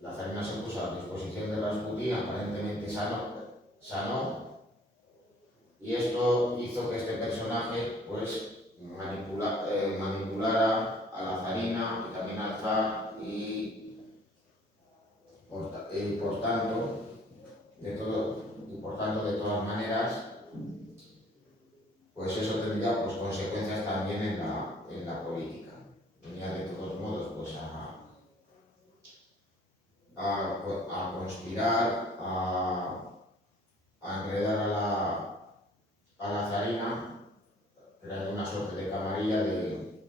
la zarina se puso a disposición de Rasputín, aparentemente sanó, y esto hizo que este personaje pues manipulara a la zarina y también al zar, y por tanto, de todas maneras, pues eso tendría pues consecuencias también en la política. Venía de todos modos pues a conspirar, a enredar a la zarina, creando una suerte de camarilla de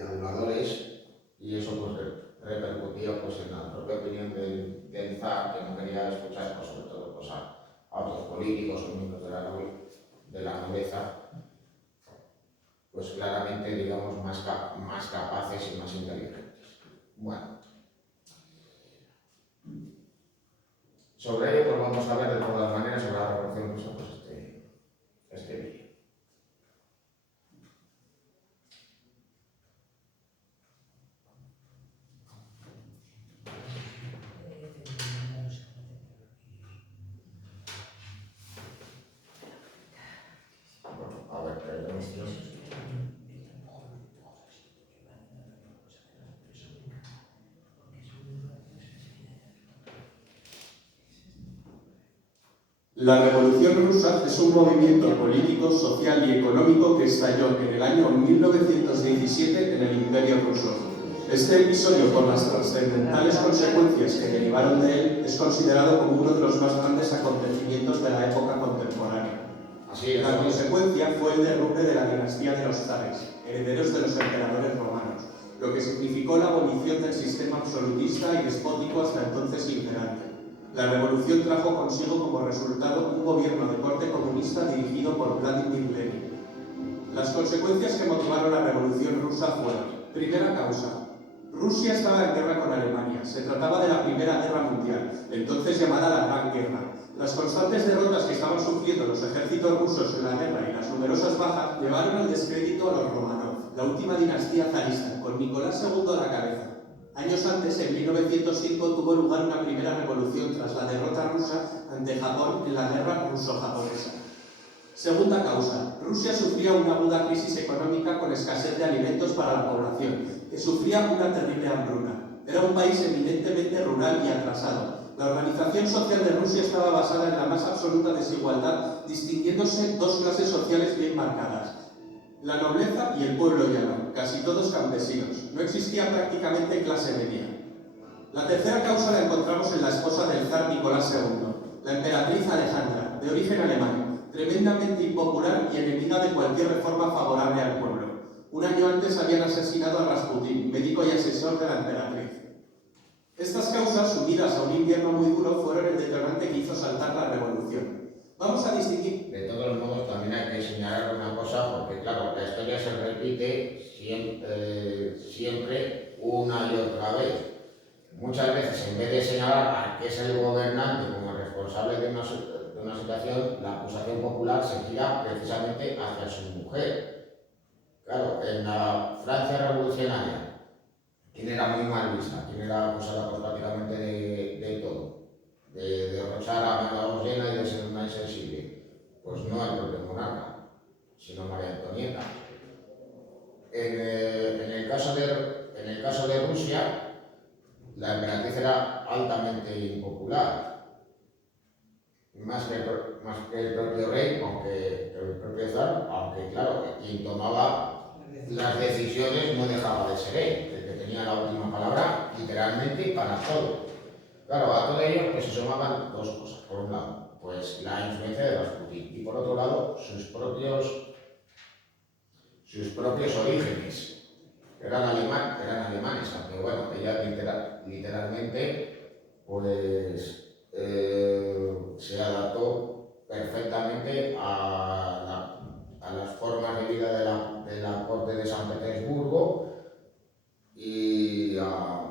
aduladores, y eso pues repercutía pues en la propia opinión del zar, que no quería escuchar pues, sobre todo pues, a otros políticos o miembros de la nobleza, pues claramente, digamos, más capaces y más inteligentes. Bueno, sobre ello pues vamos a ver de todas maneras sobre la revolución rusa pues este vídeo. Bueno, a ver, La Revolución Rusa es un movimiento político, social y económico que estalló en el año 1917 en el Imperio Ruso. Este episodio, por las trascendentales consecuencias que derivaron de él, es considerado como uno de los más grandes acontecimientos de la época contemporánea. La consecuencia fue el derrumbe de la dinastía de los zares, herederos de los emperadores romanos, lo que significó la abolición del sistema absolutista y despótico hasta entonces imperante. La revolución trajo consigo como resultado un gobierno de corte comunista dirigido por Vladimir Lenin. Las consecuencias que motivaron la revolución rusa fueron: primera causa, Rusia estaba en guerra con Alemania. Se trataba de la Primera Guerra Mundial, entonces llamada la Gran Guerra. Las constantes derrotas que estaban sufriendo los ejércitos rusos en la guerra y las numerosas bajas llevaron al descrédito a los Romanov, la última dinastía zarista, con Nicolás II a la cabeza. Años antes, en 1905, tuvo lugar una primera revolución tras la derrota rusa ante Japón en la guerra ruso-japonesa. Segunda causa, Rusia sufría una aguda crisis económica con escasez de alimentos para la población, que sufría una terrible hambruna. Era un país eminentemente rural y atrasado. La organización social de Rusia estaba basada en la más absoluta desigualdad, distinguiéndose dos clases sociales bien marcadas: la nobleza y el pueblo llano, casi todos campesinos. No existía prácticamente clase media. La tercera causa la encontramos en la esposa del zar Nicolás II, la emperatriz Alejandra, de origen alemán, tremendamente impopular y enemiga de cualquier reforma favorable al pueblo. Un año antes habían asesinado a Rasputín, médico y asesor de la emperatriz. Estas causas, unidas a un invierno muy duro, fueron el detonante que hizo saltar la revolución. Vamos a distinguir. De todos modos, también hay que señalar una cosa, porque claro, la historia se repite siempre una y otra vez. Muchas veces, en vez de señalar a que es el gobernante como responsable de una situación, la acusación popular se gira precisamente hacia su mujer. Claro, en la Francia revolucionaria, ¿quién era muy mal vista? ¿Quién era acusada pues, prácticamente de todo? De derrochar a mano llena y de ser una insensible. Pues no el propio monarca, sino María Antonieta. En el caso de Rusia, la emperatriz era altamente impopular, más que el propio rey, aunque el propio zar, aunque claro, quien tomaba las decisiones no dejaba de ser él, el que tenía la última palabra literalmente para todo. Claro, a todo ello pues, se sumaban dos cosas. Por un lado, pues la influencia de Rasputín, y por otro lado, sus propios orígenes. Eran alemanes, aunque bueno, ella literalmente pues se adaptó perfectamente a las formas de vida de la corte de San Petersburgo y a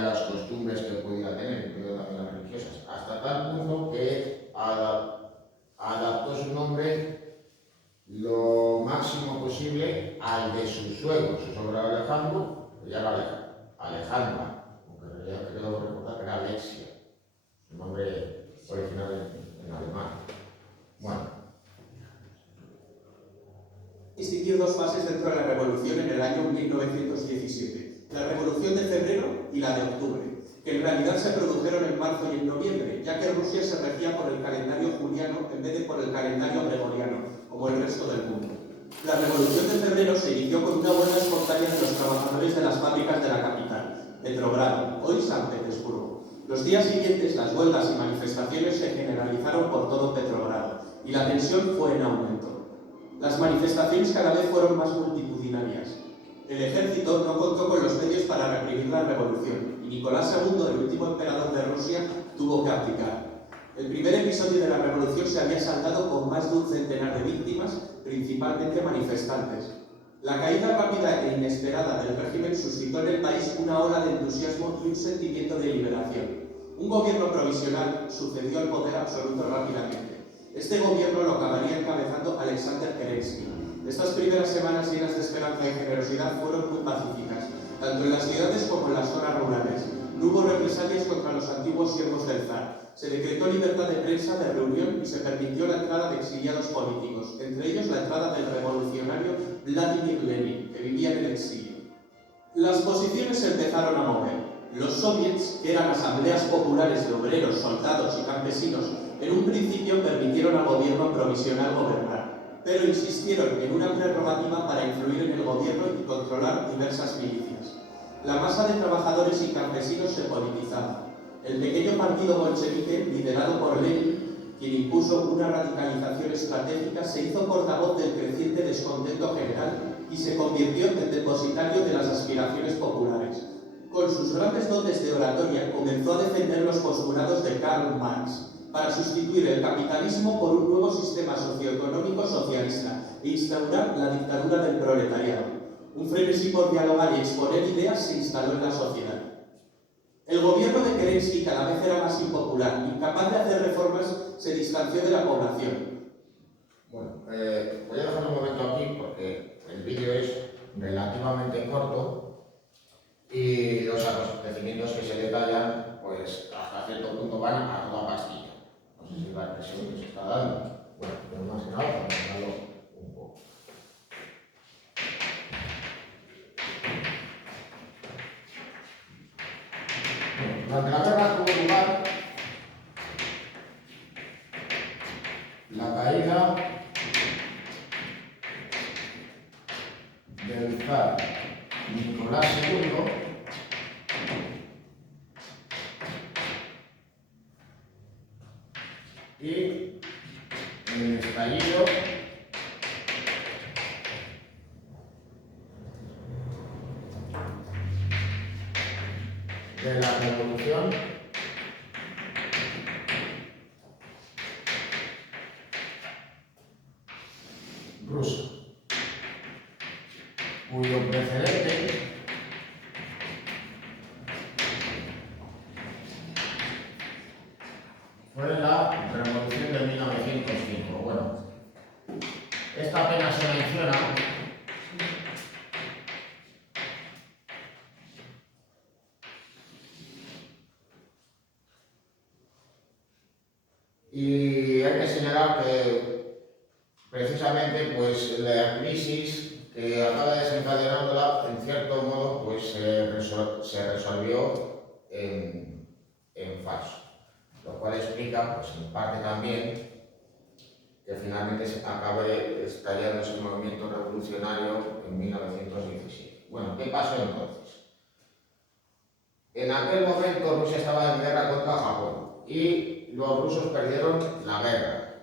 las costumbres que pudiera tener, incluido también las religiosas, hasta tal punto que adaptó su nombre sucede al de su suegro Alejandro, que ya era Alejandra, aunque en realidad creo recordar que era Alexia, su nombre original en alemán. Bueno. Distinguir dos fases dentro de la Revolución en el año 1917, la Revolución de Febrero y la de Octubre, que en realidad se produjeron en marzo y en noviembre, ya que Rusia se regía por el calendario juliano en vez de por el calendario gregoriano, como el resto del mundo. La Revolución de Febrero se inició con una huelga espontánea de los trabajadores de las fábricas de la capital, Petrogrado, hoy San Petersburgo. Los días siguientes, las huelgas y manifestaciones se generalizaron por todo Petrogrado, y la tensión fue en aumento. Las manifestaciones cada vez fueron más multitudinarias. El ejército no contó con los medios para reprimir la revolución, y Nicolás II, el último emperador de Rusia, tuvo que abdicar. El primer episodio de la revolución se había saldado con más de un centenar de víctimas, principalmente manifestantes. La caída rápida e inesperada del régimen suscitó en el país una ola de entusiasmo y un sentimiento de liberación. Un gobierno provisional sucedió al poder absoluto rápidamente. Este gobierno lo acabaría encabezando Alexander Kerensky. Estas primeras semanas llenas de esperanza y generosidad fueron muy pacíficas, tanto en las ciudades como en las zonas rurales. No hubo represalias contra los antiguos siervos del zar. Se decretó libertad de prensa, de reunión y se permitió la entrada de exiliados políticos, entre ellos la entrada del revolucionario Vladimir Lenin, que vivía en el exilio. Las posiciones se empezaron a mover. Los soviets, que eran asambleas populares de obreros, soldados y campesinos, en un principio permitieron al gobierno provisional gobernar, pero insistieron en una prerrogativa para influir en el gobierno y controlar diversas milicias. La masa de trabajadores y campesinos se politizaba. El pequeño partido bolchevique, liderado por Lenin, quien impuso una radicalización estratégica, se hizo portavoz del creciente descontento general y se convirtió en depositario de las aspiraciones populares. Con sus grandes dotes de oratoria, comenzó a defender los postulados de Karl Marx para sustituir el capitalismo por un nuevo sistema socioeconómico socialista e instaurar la dictadura del proletariado. Un frenesí por dialogar y exponer ideas se instaló en la sociedad. El gobierno de Kerensky cada vez era más impopular, incapaz de hacer reformas, se distanció de la población. Bueno, voy a dejar un momento aquí porque el vídeo es relativamente corto y los acontecimientos que se detallan, pues hasta cierto punto van a toda pastilla. No sé si la impresión que se está dando. Bueno, pero más que nada, para dejarlo un poco. Durante la guerra tuvo lugar la caída del zar Nicolás II y el estallido de la revolución rusa, cuyo precedente fue la revolución de 1905. Bueno, esta apenas se menciona. Y hay que señalar que precisamente pues la crisis que acaba desencadenándola, en cierto modo, pues se resolvió en falso, lo cual explica, pues en parte también, que finalmente se acabe estallando ese movimiento revolucionario en 1917. Bueno, ¿qué pasó entonces? En aquel momento Rusia estaba en guerra contra Japón y los rusos perdieron la guerra,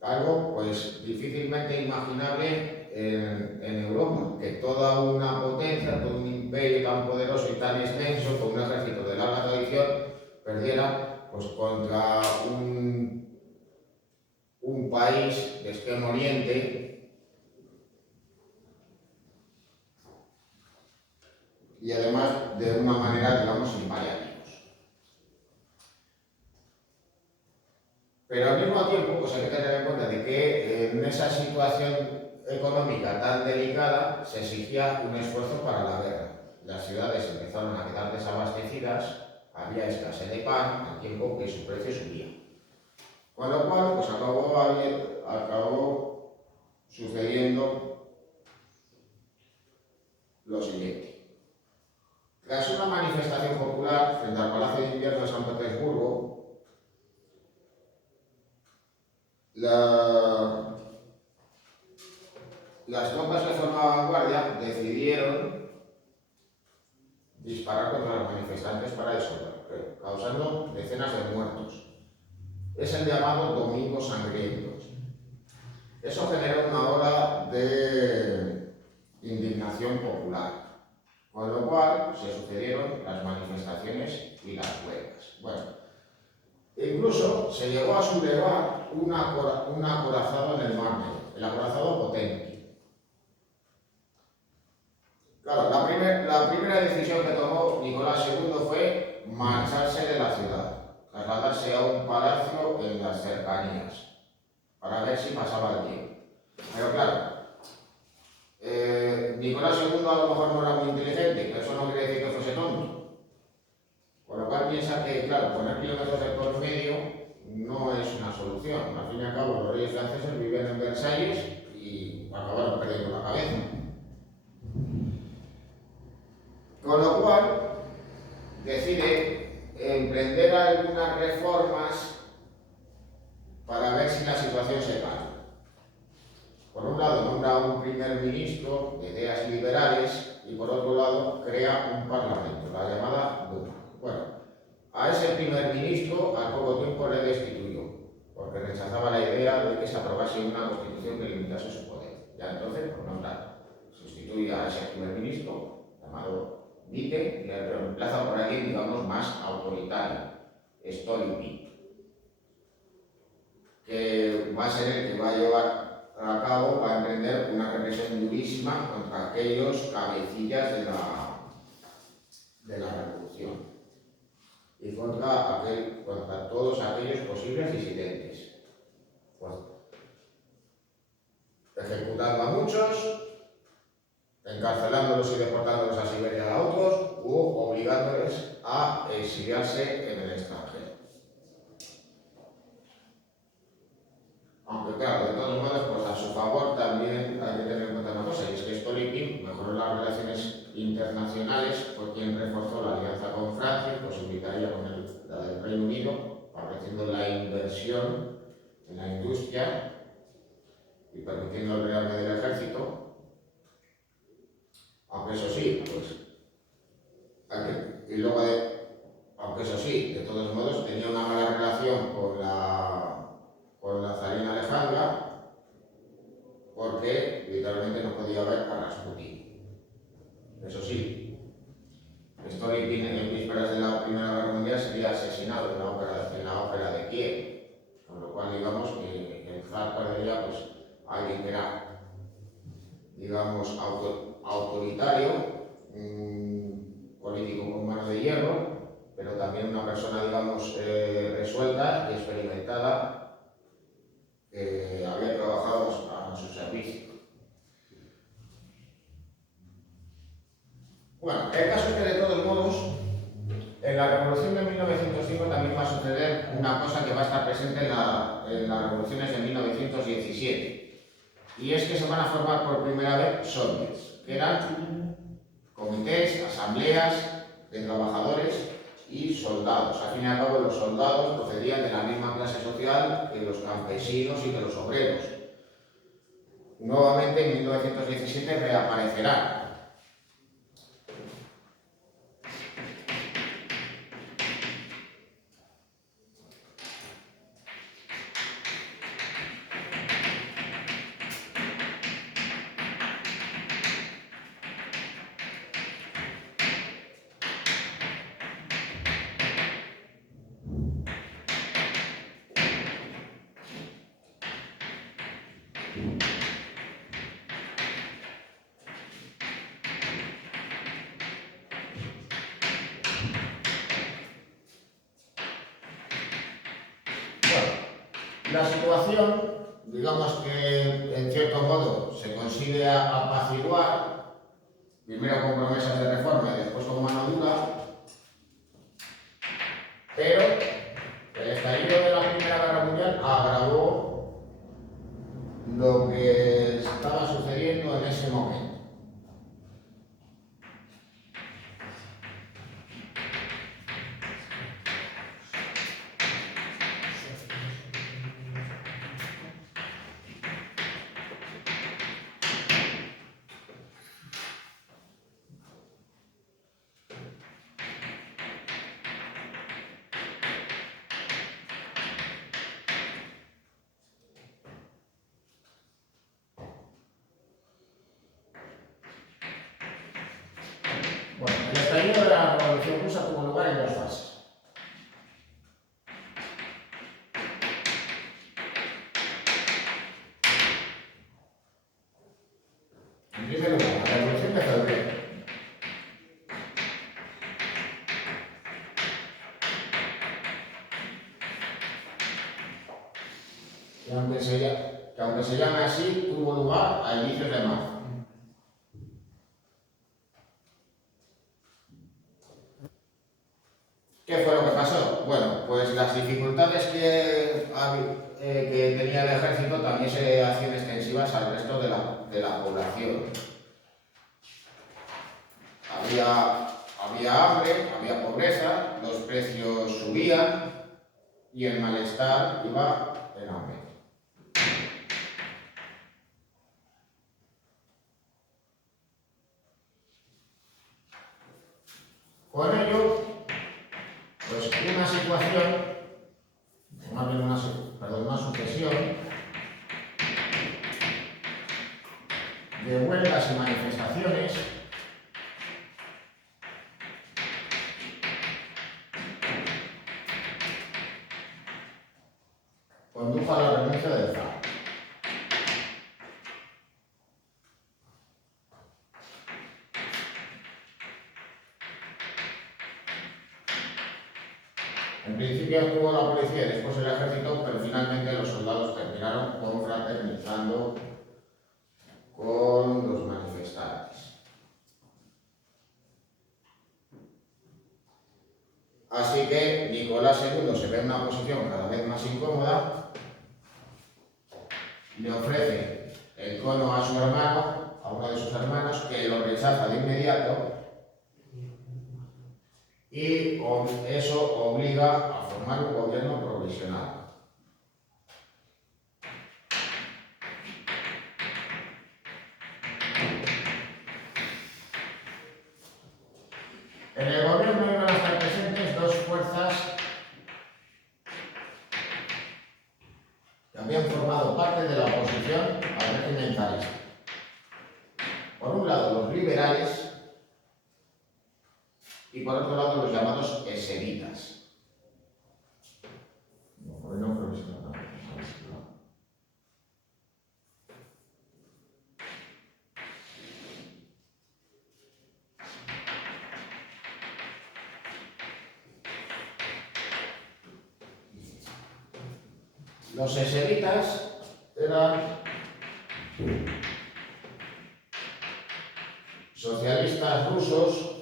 algo pues difícilmente imaginable en Europa, que toda una potencia, todo un imperio tan poderoso y tan extenso, con un ejército de larga tradición, perdiera pues contra un país de Extremo Oriente y además de una manera, digamos, sin paliativos. Pero al mismo tiempo, pues hay que tener en cuenta de que en esa situación económica tan delicada, se exigía un esfuerzo para la guerra. Las ciudades empezaron a quedar desabastecidas, había escasez de pan, al tiempo que su precio subía. Con lo cual, pues acabó sucediendo lo siguiente. Tras una manifestación popular frente al Palacio de Invierno de San Petersburgo, las tropas que formaban guardia decidieron disparar contra los manifestantes para disolverlos, causando decenas de muertos. Es el llamado Domingo Sangriento. Eso generó una ola de indignación popular, con lo cual se sucedieron las manifestaciones y las huelgas. Bueno, incluso se llegó a sublevar un acorazado en el Mar Negro, el acorazado Potemkin. Claro, la primera decisión que tomó Nicolás II fue marcharse de la ciudad, trasladarse a un palacio en las cercanías, para ver si pasaba el tiempo. Pero claro, Nicolás II a lo mejor no era muy inteligente, pero eso no quiere decir que fuese tonto. Con lo cual piensa que, claro, poner kilómetros de por medio no es una solución. Al fin y al cabo, los reyes franceses vivían en Versalles y acabaron perdiendo la cabeza. Con lo cual, decide emprender algunas reformas para ver si la situación se calma. Por un lado, nombra a un primer ministro de ideas liberales y por otro lado, crea un parlamento, la llamada Duma. Bueno, a ese primer ministro al poco tiempo le destituyó, porque rechazaba la idea de que se aprobase una constitución que limitase su poder. Ya entonces, por nombrar, sustituye a ese primer ministro, llamado Witte, y le reemplaza por alguien, digamos, más autoritario, Stolypin, que va a ser el que va a llevar a cabo, va a emprender una represión durísima contra aquellos cabecillas de la revolución y contra todos aquellos posibles disidentes, pues, ejecutando a muchos, encarcelándolos y deportándolos a Siberia a otros, u obligándoles a exiliarse en el extranjero. Aunque claro, de todos modos, pues a su favor también hay que tener en cuenta una cosa, y es que Stolypin mejoró las relaciones internacionales, fue quien reforzó la alianza con Francia, posibilitaría con la del Reino Unido, favoreciendo la inversión en la industria y permitiendo el rearme del ejército. Aunque eso sí, aunque eso sí, de todos modos tenía una mala relación con la zarina Alejandra, porque literalmente no podía ver a Rasputín. Eso sí, Stolypin en vísperas de la Primera Guerra Mundial sería asesinado en la ópera de Kiev, con lo cual digamos que el zar perdería pues alguien que era, digamos, autoritario, político con mano de hierro, pero también una persona, digamos, resuelta y experimentada, que había trabajado a su servicio. Bueno, el caso es que de todos modos, en la Revolución de 1905 también va a suceder una cosa que va a estar presente en las revoluciones de 1917, y es que se van a formar por primera vez soviets, que eran comités, asambleas de trabajadores y soldados. Al fin y al cabo, los soldados procedían de la misma clase social que los campesinos y que los obreros. Nuevamente, en 1917 reaparecerán. La situación, digamos que en cierto modo se consigue apaciguar, primero con promesas de reforma y después con mano dura, pero el estallido de la Primera Guerra Mundial agravó lo que estaba sucediendo en ese momento. Bueno, el estallido de la Revolución Rusa tuvo lugar en dos fases. En primer lugar, la Revolución de Febrero. Que aunque se llame así, tuvo lugar a inicios de marzo. ¿Qué fue lo que pasó? Bueno, pues las dificultades que tenía el ejército también se hacían extensivas al resto de la población. Había hambre, había pobreza, los precios subían y el malestar iba en aumento. Con ello, pues una situación, más bien una sucesión de huelgas y manifestaciones condujo a la renuncia del zar. En principio actuó la policía y después el ejército, pero finalmente los soldados terminaron confraternizando con los manifestantes. Así que Nicolás II se ve en una posición cada vez más incómoda, le ofrece el trono a su hermano, a uno de sus hermanos, que lo rechaza de inmediato, y eso obliga a formar un gobierno provisional. En el gobierno iban a estar presentes dos fuerzas que habían formado parte de la oposición al régimen zarista. Por un lado, los liberales, y por otro lado los llamados esenitas. Los esenitas eran socialistas rusos,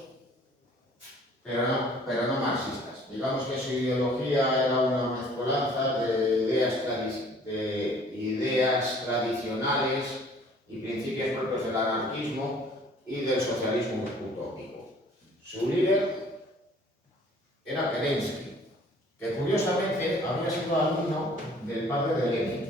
pero no marxistas. Digamos que su ideología era una mezcolanza de ideas tradicionales y principios propios del anarquismo y del socialismo utópico. Su líder era Kerensky, que curiosamente había sido alumno del padre de Lenin.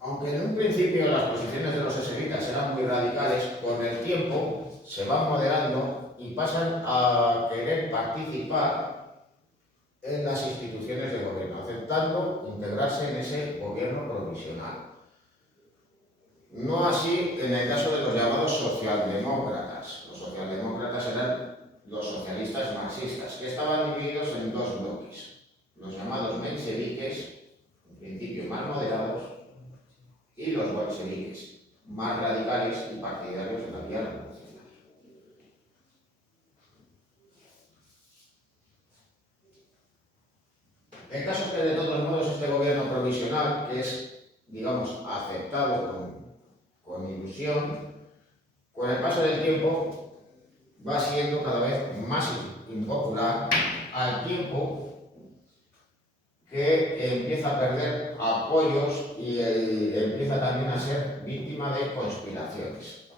Aunque en un principio las posiciones de los esenitas eran muy radicales, con el tiempo se van moderando y pasan a querer participar en las instituciones de gobierno, aceptando integrarse en ese gobierno provisional. No así en el caso de los llamados socialdemócratas. Los socialdemócratas eran los socialistas marxistas, que estaban divididos en dos bloques. Los llamados mencheviques, en principio más moderados, y los bolcheviques, más radicales y partidarios de la vía revolucionaria. El caso es que de todos modos este gobierno provisional, que es, digamos, aceptado con ilusión, con el paso del tiempo va siendo cada vez más impopular, al tiempo que empieza a perder apoyos y empieza también a ser víctima de conspiraciones.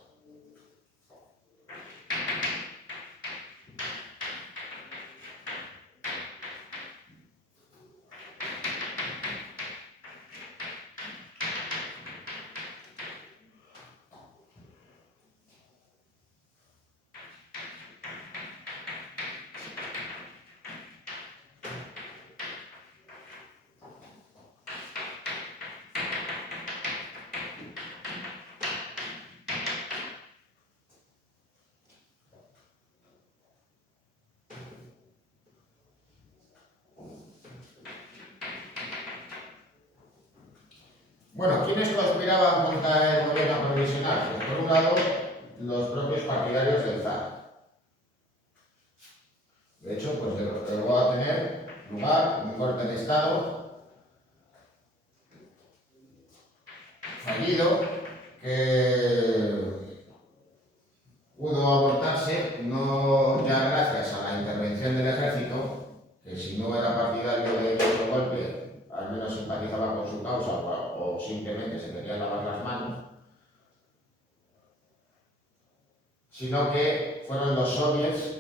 Bueno, ¿quiénes conspiraban contra el gobierno provisional? Pues por un lado, los propios partidarios del zar. De hecho, pues llegó a tener lugar un golpe de Estado fallido que pudo abortarse no ya gracias a la intervención del ejército, que si no era partidario de ese golpe, al menos simpatizaba con su causa o simplemente se quería lavar las manos, sino que fueron los soviets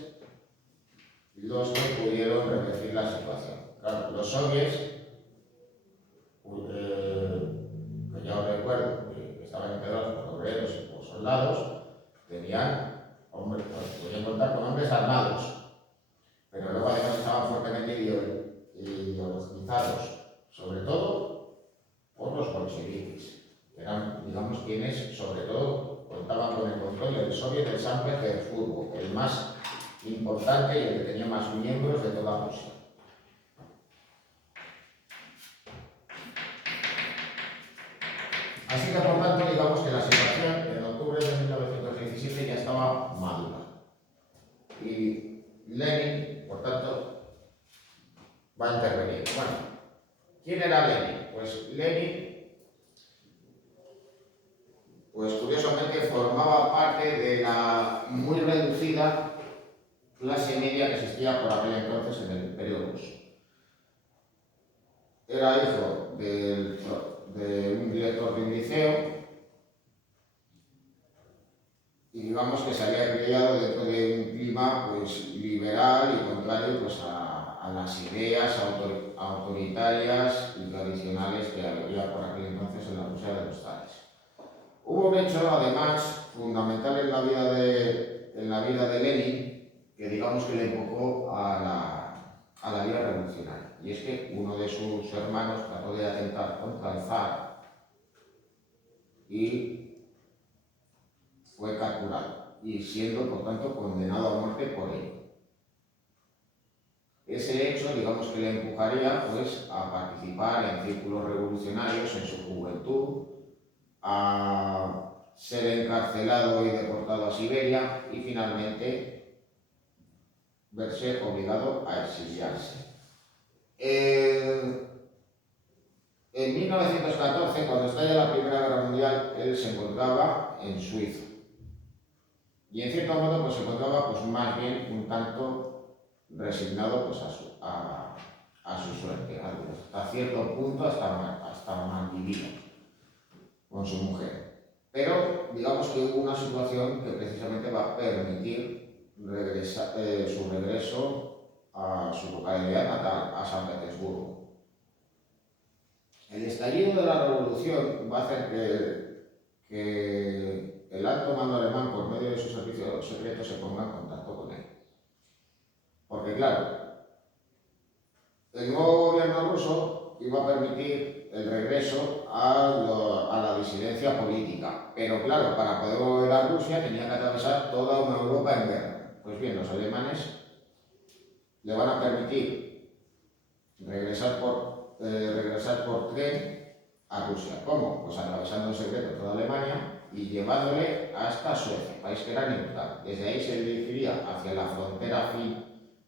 los que pudieron revertir la situación. Claro, los soviets, que ya os recuerdo, que estaban integrados por obreros y por soldados, tenían hombres, podían contar con hombres armados, pero luego además estaban fuertemente ideologizados, sobre todo por los bolcheviques, que eran, digamos, quienes sobre todo contaban con el control del Soviet de San Petersburgo, el más importante y el que tenía más miembros de toda Rusia. Así que, por tanto, digamos que la situación en octubre de 1917 ya estaba madura. Y Lenin, por tanto, va a intervenir. Bueno, ¿quién era Lenin? Pues Lenin, pues curiosamente formaba parte de la muy reducida clase media que existía por aquel entonces en el Imperio Ruso. Era hijo de un director de un liceo y digamos que se había criado dentro de un clima pues liberal y contrario pues a las ideas autoritarias y tradicionales que había por aquel entonces en la Rusia de los zares. Hubo un hecho además fundamental en la vida de Lenin que digamos que le empujó a la vía revolucionaria, y es que uno de sus hermanos trató de atentar contra el zar y fue capturado, y siendo por tanto condenado a muerte por ello. Ese hecho, digamos que le empujaría pues a participar en círculos revolucionarios en su juventud, a ser encarcelado y deportado a Siberia y finalmente verse obligado a exiliarse. En 1914, cuando estalla la Primera Guerra Mundial, él se encontraba en Suiza. Y en cierto modo pues, se encontraba pues, más bien un tanto resignado pues, a su suerte, hasta cierto punto hasta malvivido con su mujer. Pero digamos que hubo una situación que precisamente va a permitir su regreso a su localidad natal, a San Petersburgo. El estallido de la revolución va a hacer que el alto mando alemán, por medio de sus servicios secretos, se ponga en contacto con él. Porque claro, el nuevo gobierno ruso iba a permitir el regreso a la disidencia política, pero claro, para poder volver a Rusia tenía que atravesar toda una Europa en guerra. Pues bien, los alemanes le van a permitir regresar por tren a Rusia. ¿Cómo? Pues atravesando en secreto toda Alemania y llevándole hasta Suecia, país que era neutral. Desde ahí se dirigiría hacia la frontera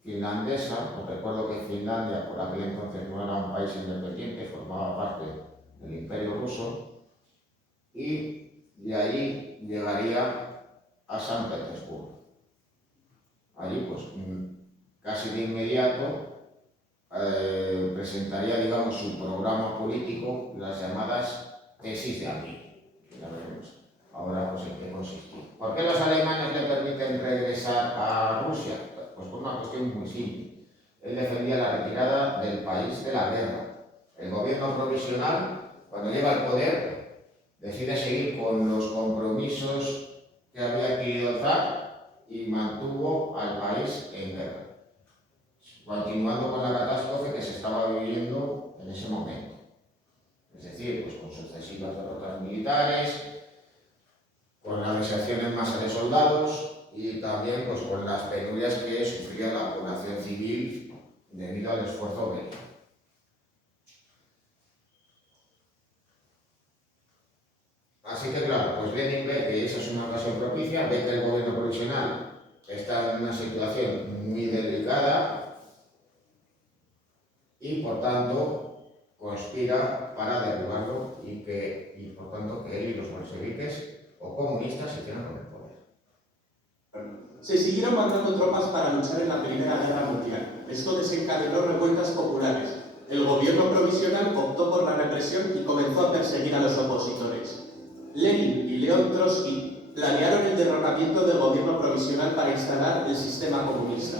finlandesa. Os recuerdo que Finlandia por aquel entonces no era un país independiente, formaba parte del Imperio Ruso, y de allí llegaría a San Petersburgo. Allí, pues casi de inmediato presentaría, digamos, su programa político, las llamadas tesis de amigo. Ya veremos ahora pues en qué consistía. ¿Por qué los alemanes le permiten regresar a Rusia? Pues por una cuestión muy simple. Él defendía la retirada del país de la guerra. El gobierno provisional, cuando llega al poder, decide seguir con los compromisos que había adquirido el zar y mantuvo al país en guerra, continuando con la catástrofe que se estaba viviendo en ese momento. Es decir, pues con sucesivas derrotas militares, con la deserción en masa de soldados y también pues, con las penurias que sufría la población civil debido al esfuerzo bélico. Así que claro, pues Lenin ve que esa es una ocasión propicia, ve que el gobierno provisional está en una situación muy delicada y por tanto conspira para derribarlo y por tanto que él y los bolcheviques o comunistas se quedan con el poder. Se siguieron mandando tropas para luchar en la Primera Guerra Mundial. Esto desencadenó revueltas populares. El gobierno provisional optó por la represión y comenzó a perseguir a los opositores. Lenin y León Trotsky planearon el derrocamiento del gobierno provisional para instalar el sistema comunista.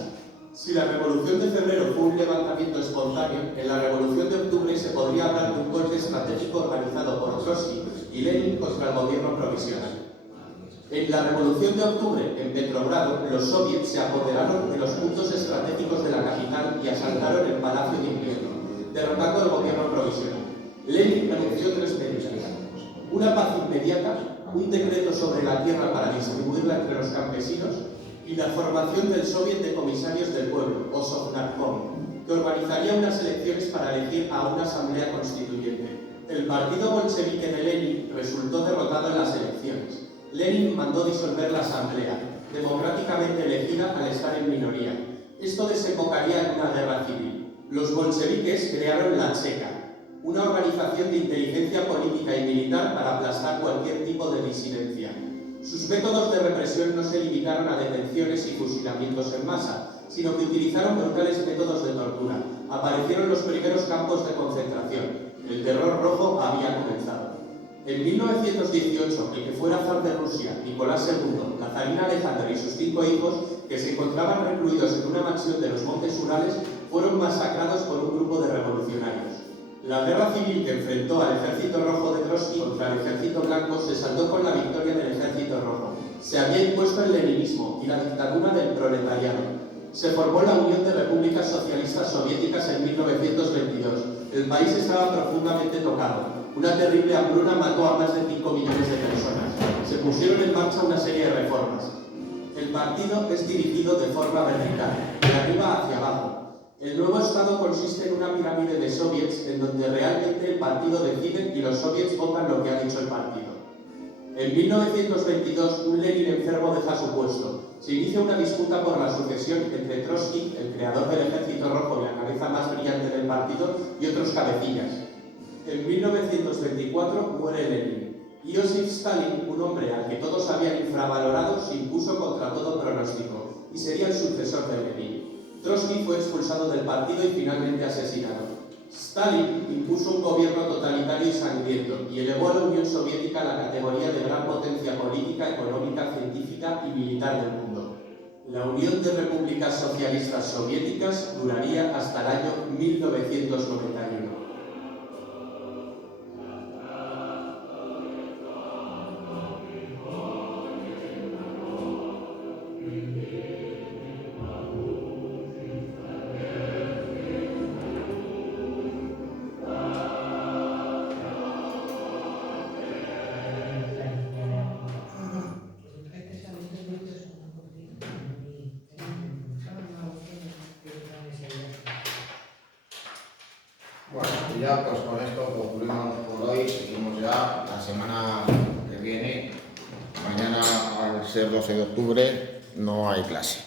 Si la Revolución de Febrero fue un levantamiento espontáneo, en la Revolución de Octubre se podría hablar de un golpe estratégico organizado por Trotsky y Lenin contra el gobierno provisional. En la Revolución de Octubre, en Petrogrado, los soviets se apoderaron de los puntos estratégicos de la capital y asaltaron el Palacio de Invierno, derrotando al gobierno provisional. Lenin anunció 3 medidas: una paz inmediata, un decreto sobre la tierra para distribuirla entre los campesinos y la formación del Soviet de Comisarios del Pueblo, o Sovnarkom, que organizaría unas elecciones para elegir a una asamblea constituyente. El partido bolchevique de Lenin resultó derrotado en las elecciones. Lenin mandó disolver la asamblea, democráticamente elegida al estar en minoría. Esto desembocaría en una guerra civil. Los bolcheviques crearon la Cheka, una organización de inteligencia política y militar para aplastar cualquier tipo de disidencia. Sus métodos de represión no se limitaron a detenciones y fusilamientos en masa, sino que utilizaron brutales métodos de tortura. Aparecieron los primeros campos de concentración. El terror rojo había comenzado. En 1918, el que fuera zar de Rusia, Nicolás II, la zarina Alejandra y sus 5 hijos, que se encontraban recluidos en una mansión de los Montes Urales, fueron masacrados por un grupo de revolucionarios. La guerra civil que enfrentó al ejército rojo de Trotsky contra el ejército blanco se saldó con la victoria del ejército rojo. Se había impuesto el leninismo y la dictadura del proletariado. Se formó la Unión de Repúblicas Socialistas Soviéticas en 1922. El país estaba profundamente tocado. Una terrible hambruna mató a más de 5 millones de personas. Se pusieron en marcha una serie de reformas. El partido es dirigido de forma vertical, de arriba hacia abajo. El nuevo Estado consiste en una pirámide de soviets en donde realmente el partido decide y los soviets votan lo que ha dicho el partido. En 1922, un Lenin enfermo deja su puesto. Se inicia una disputa por la sucesión entre Trotsky, el creador del Ejército Rojo y la cabeza más brillante del partido, y otros cabecillas. En 1924 muere Lenin. Iosif Stalin, un hombre al que todos habían infravalorado, se impuso contra todo pronóstico y sería el sucesor de Lenin. Trotsky fue expulsado del partido y finalmente asesinado. Stalin impuso un gobierno totalitario y sangriento y elevó a la Unión Soviética a la categoría de gran potencia política, económica, científica y militar del mundo. La Unión de Repúblicas Socialistas Soviéticas duraría hasta el año 1991. Bueno, y ya pues con esto concluimos por hoy, seguimos ya la semana que viene. Mañana, al ser 12 de octubre, no hay clase.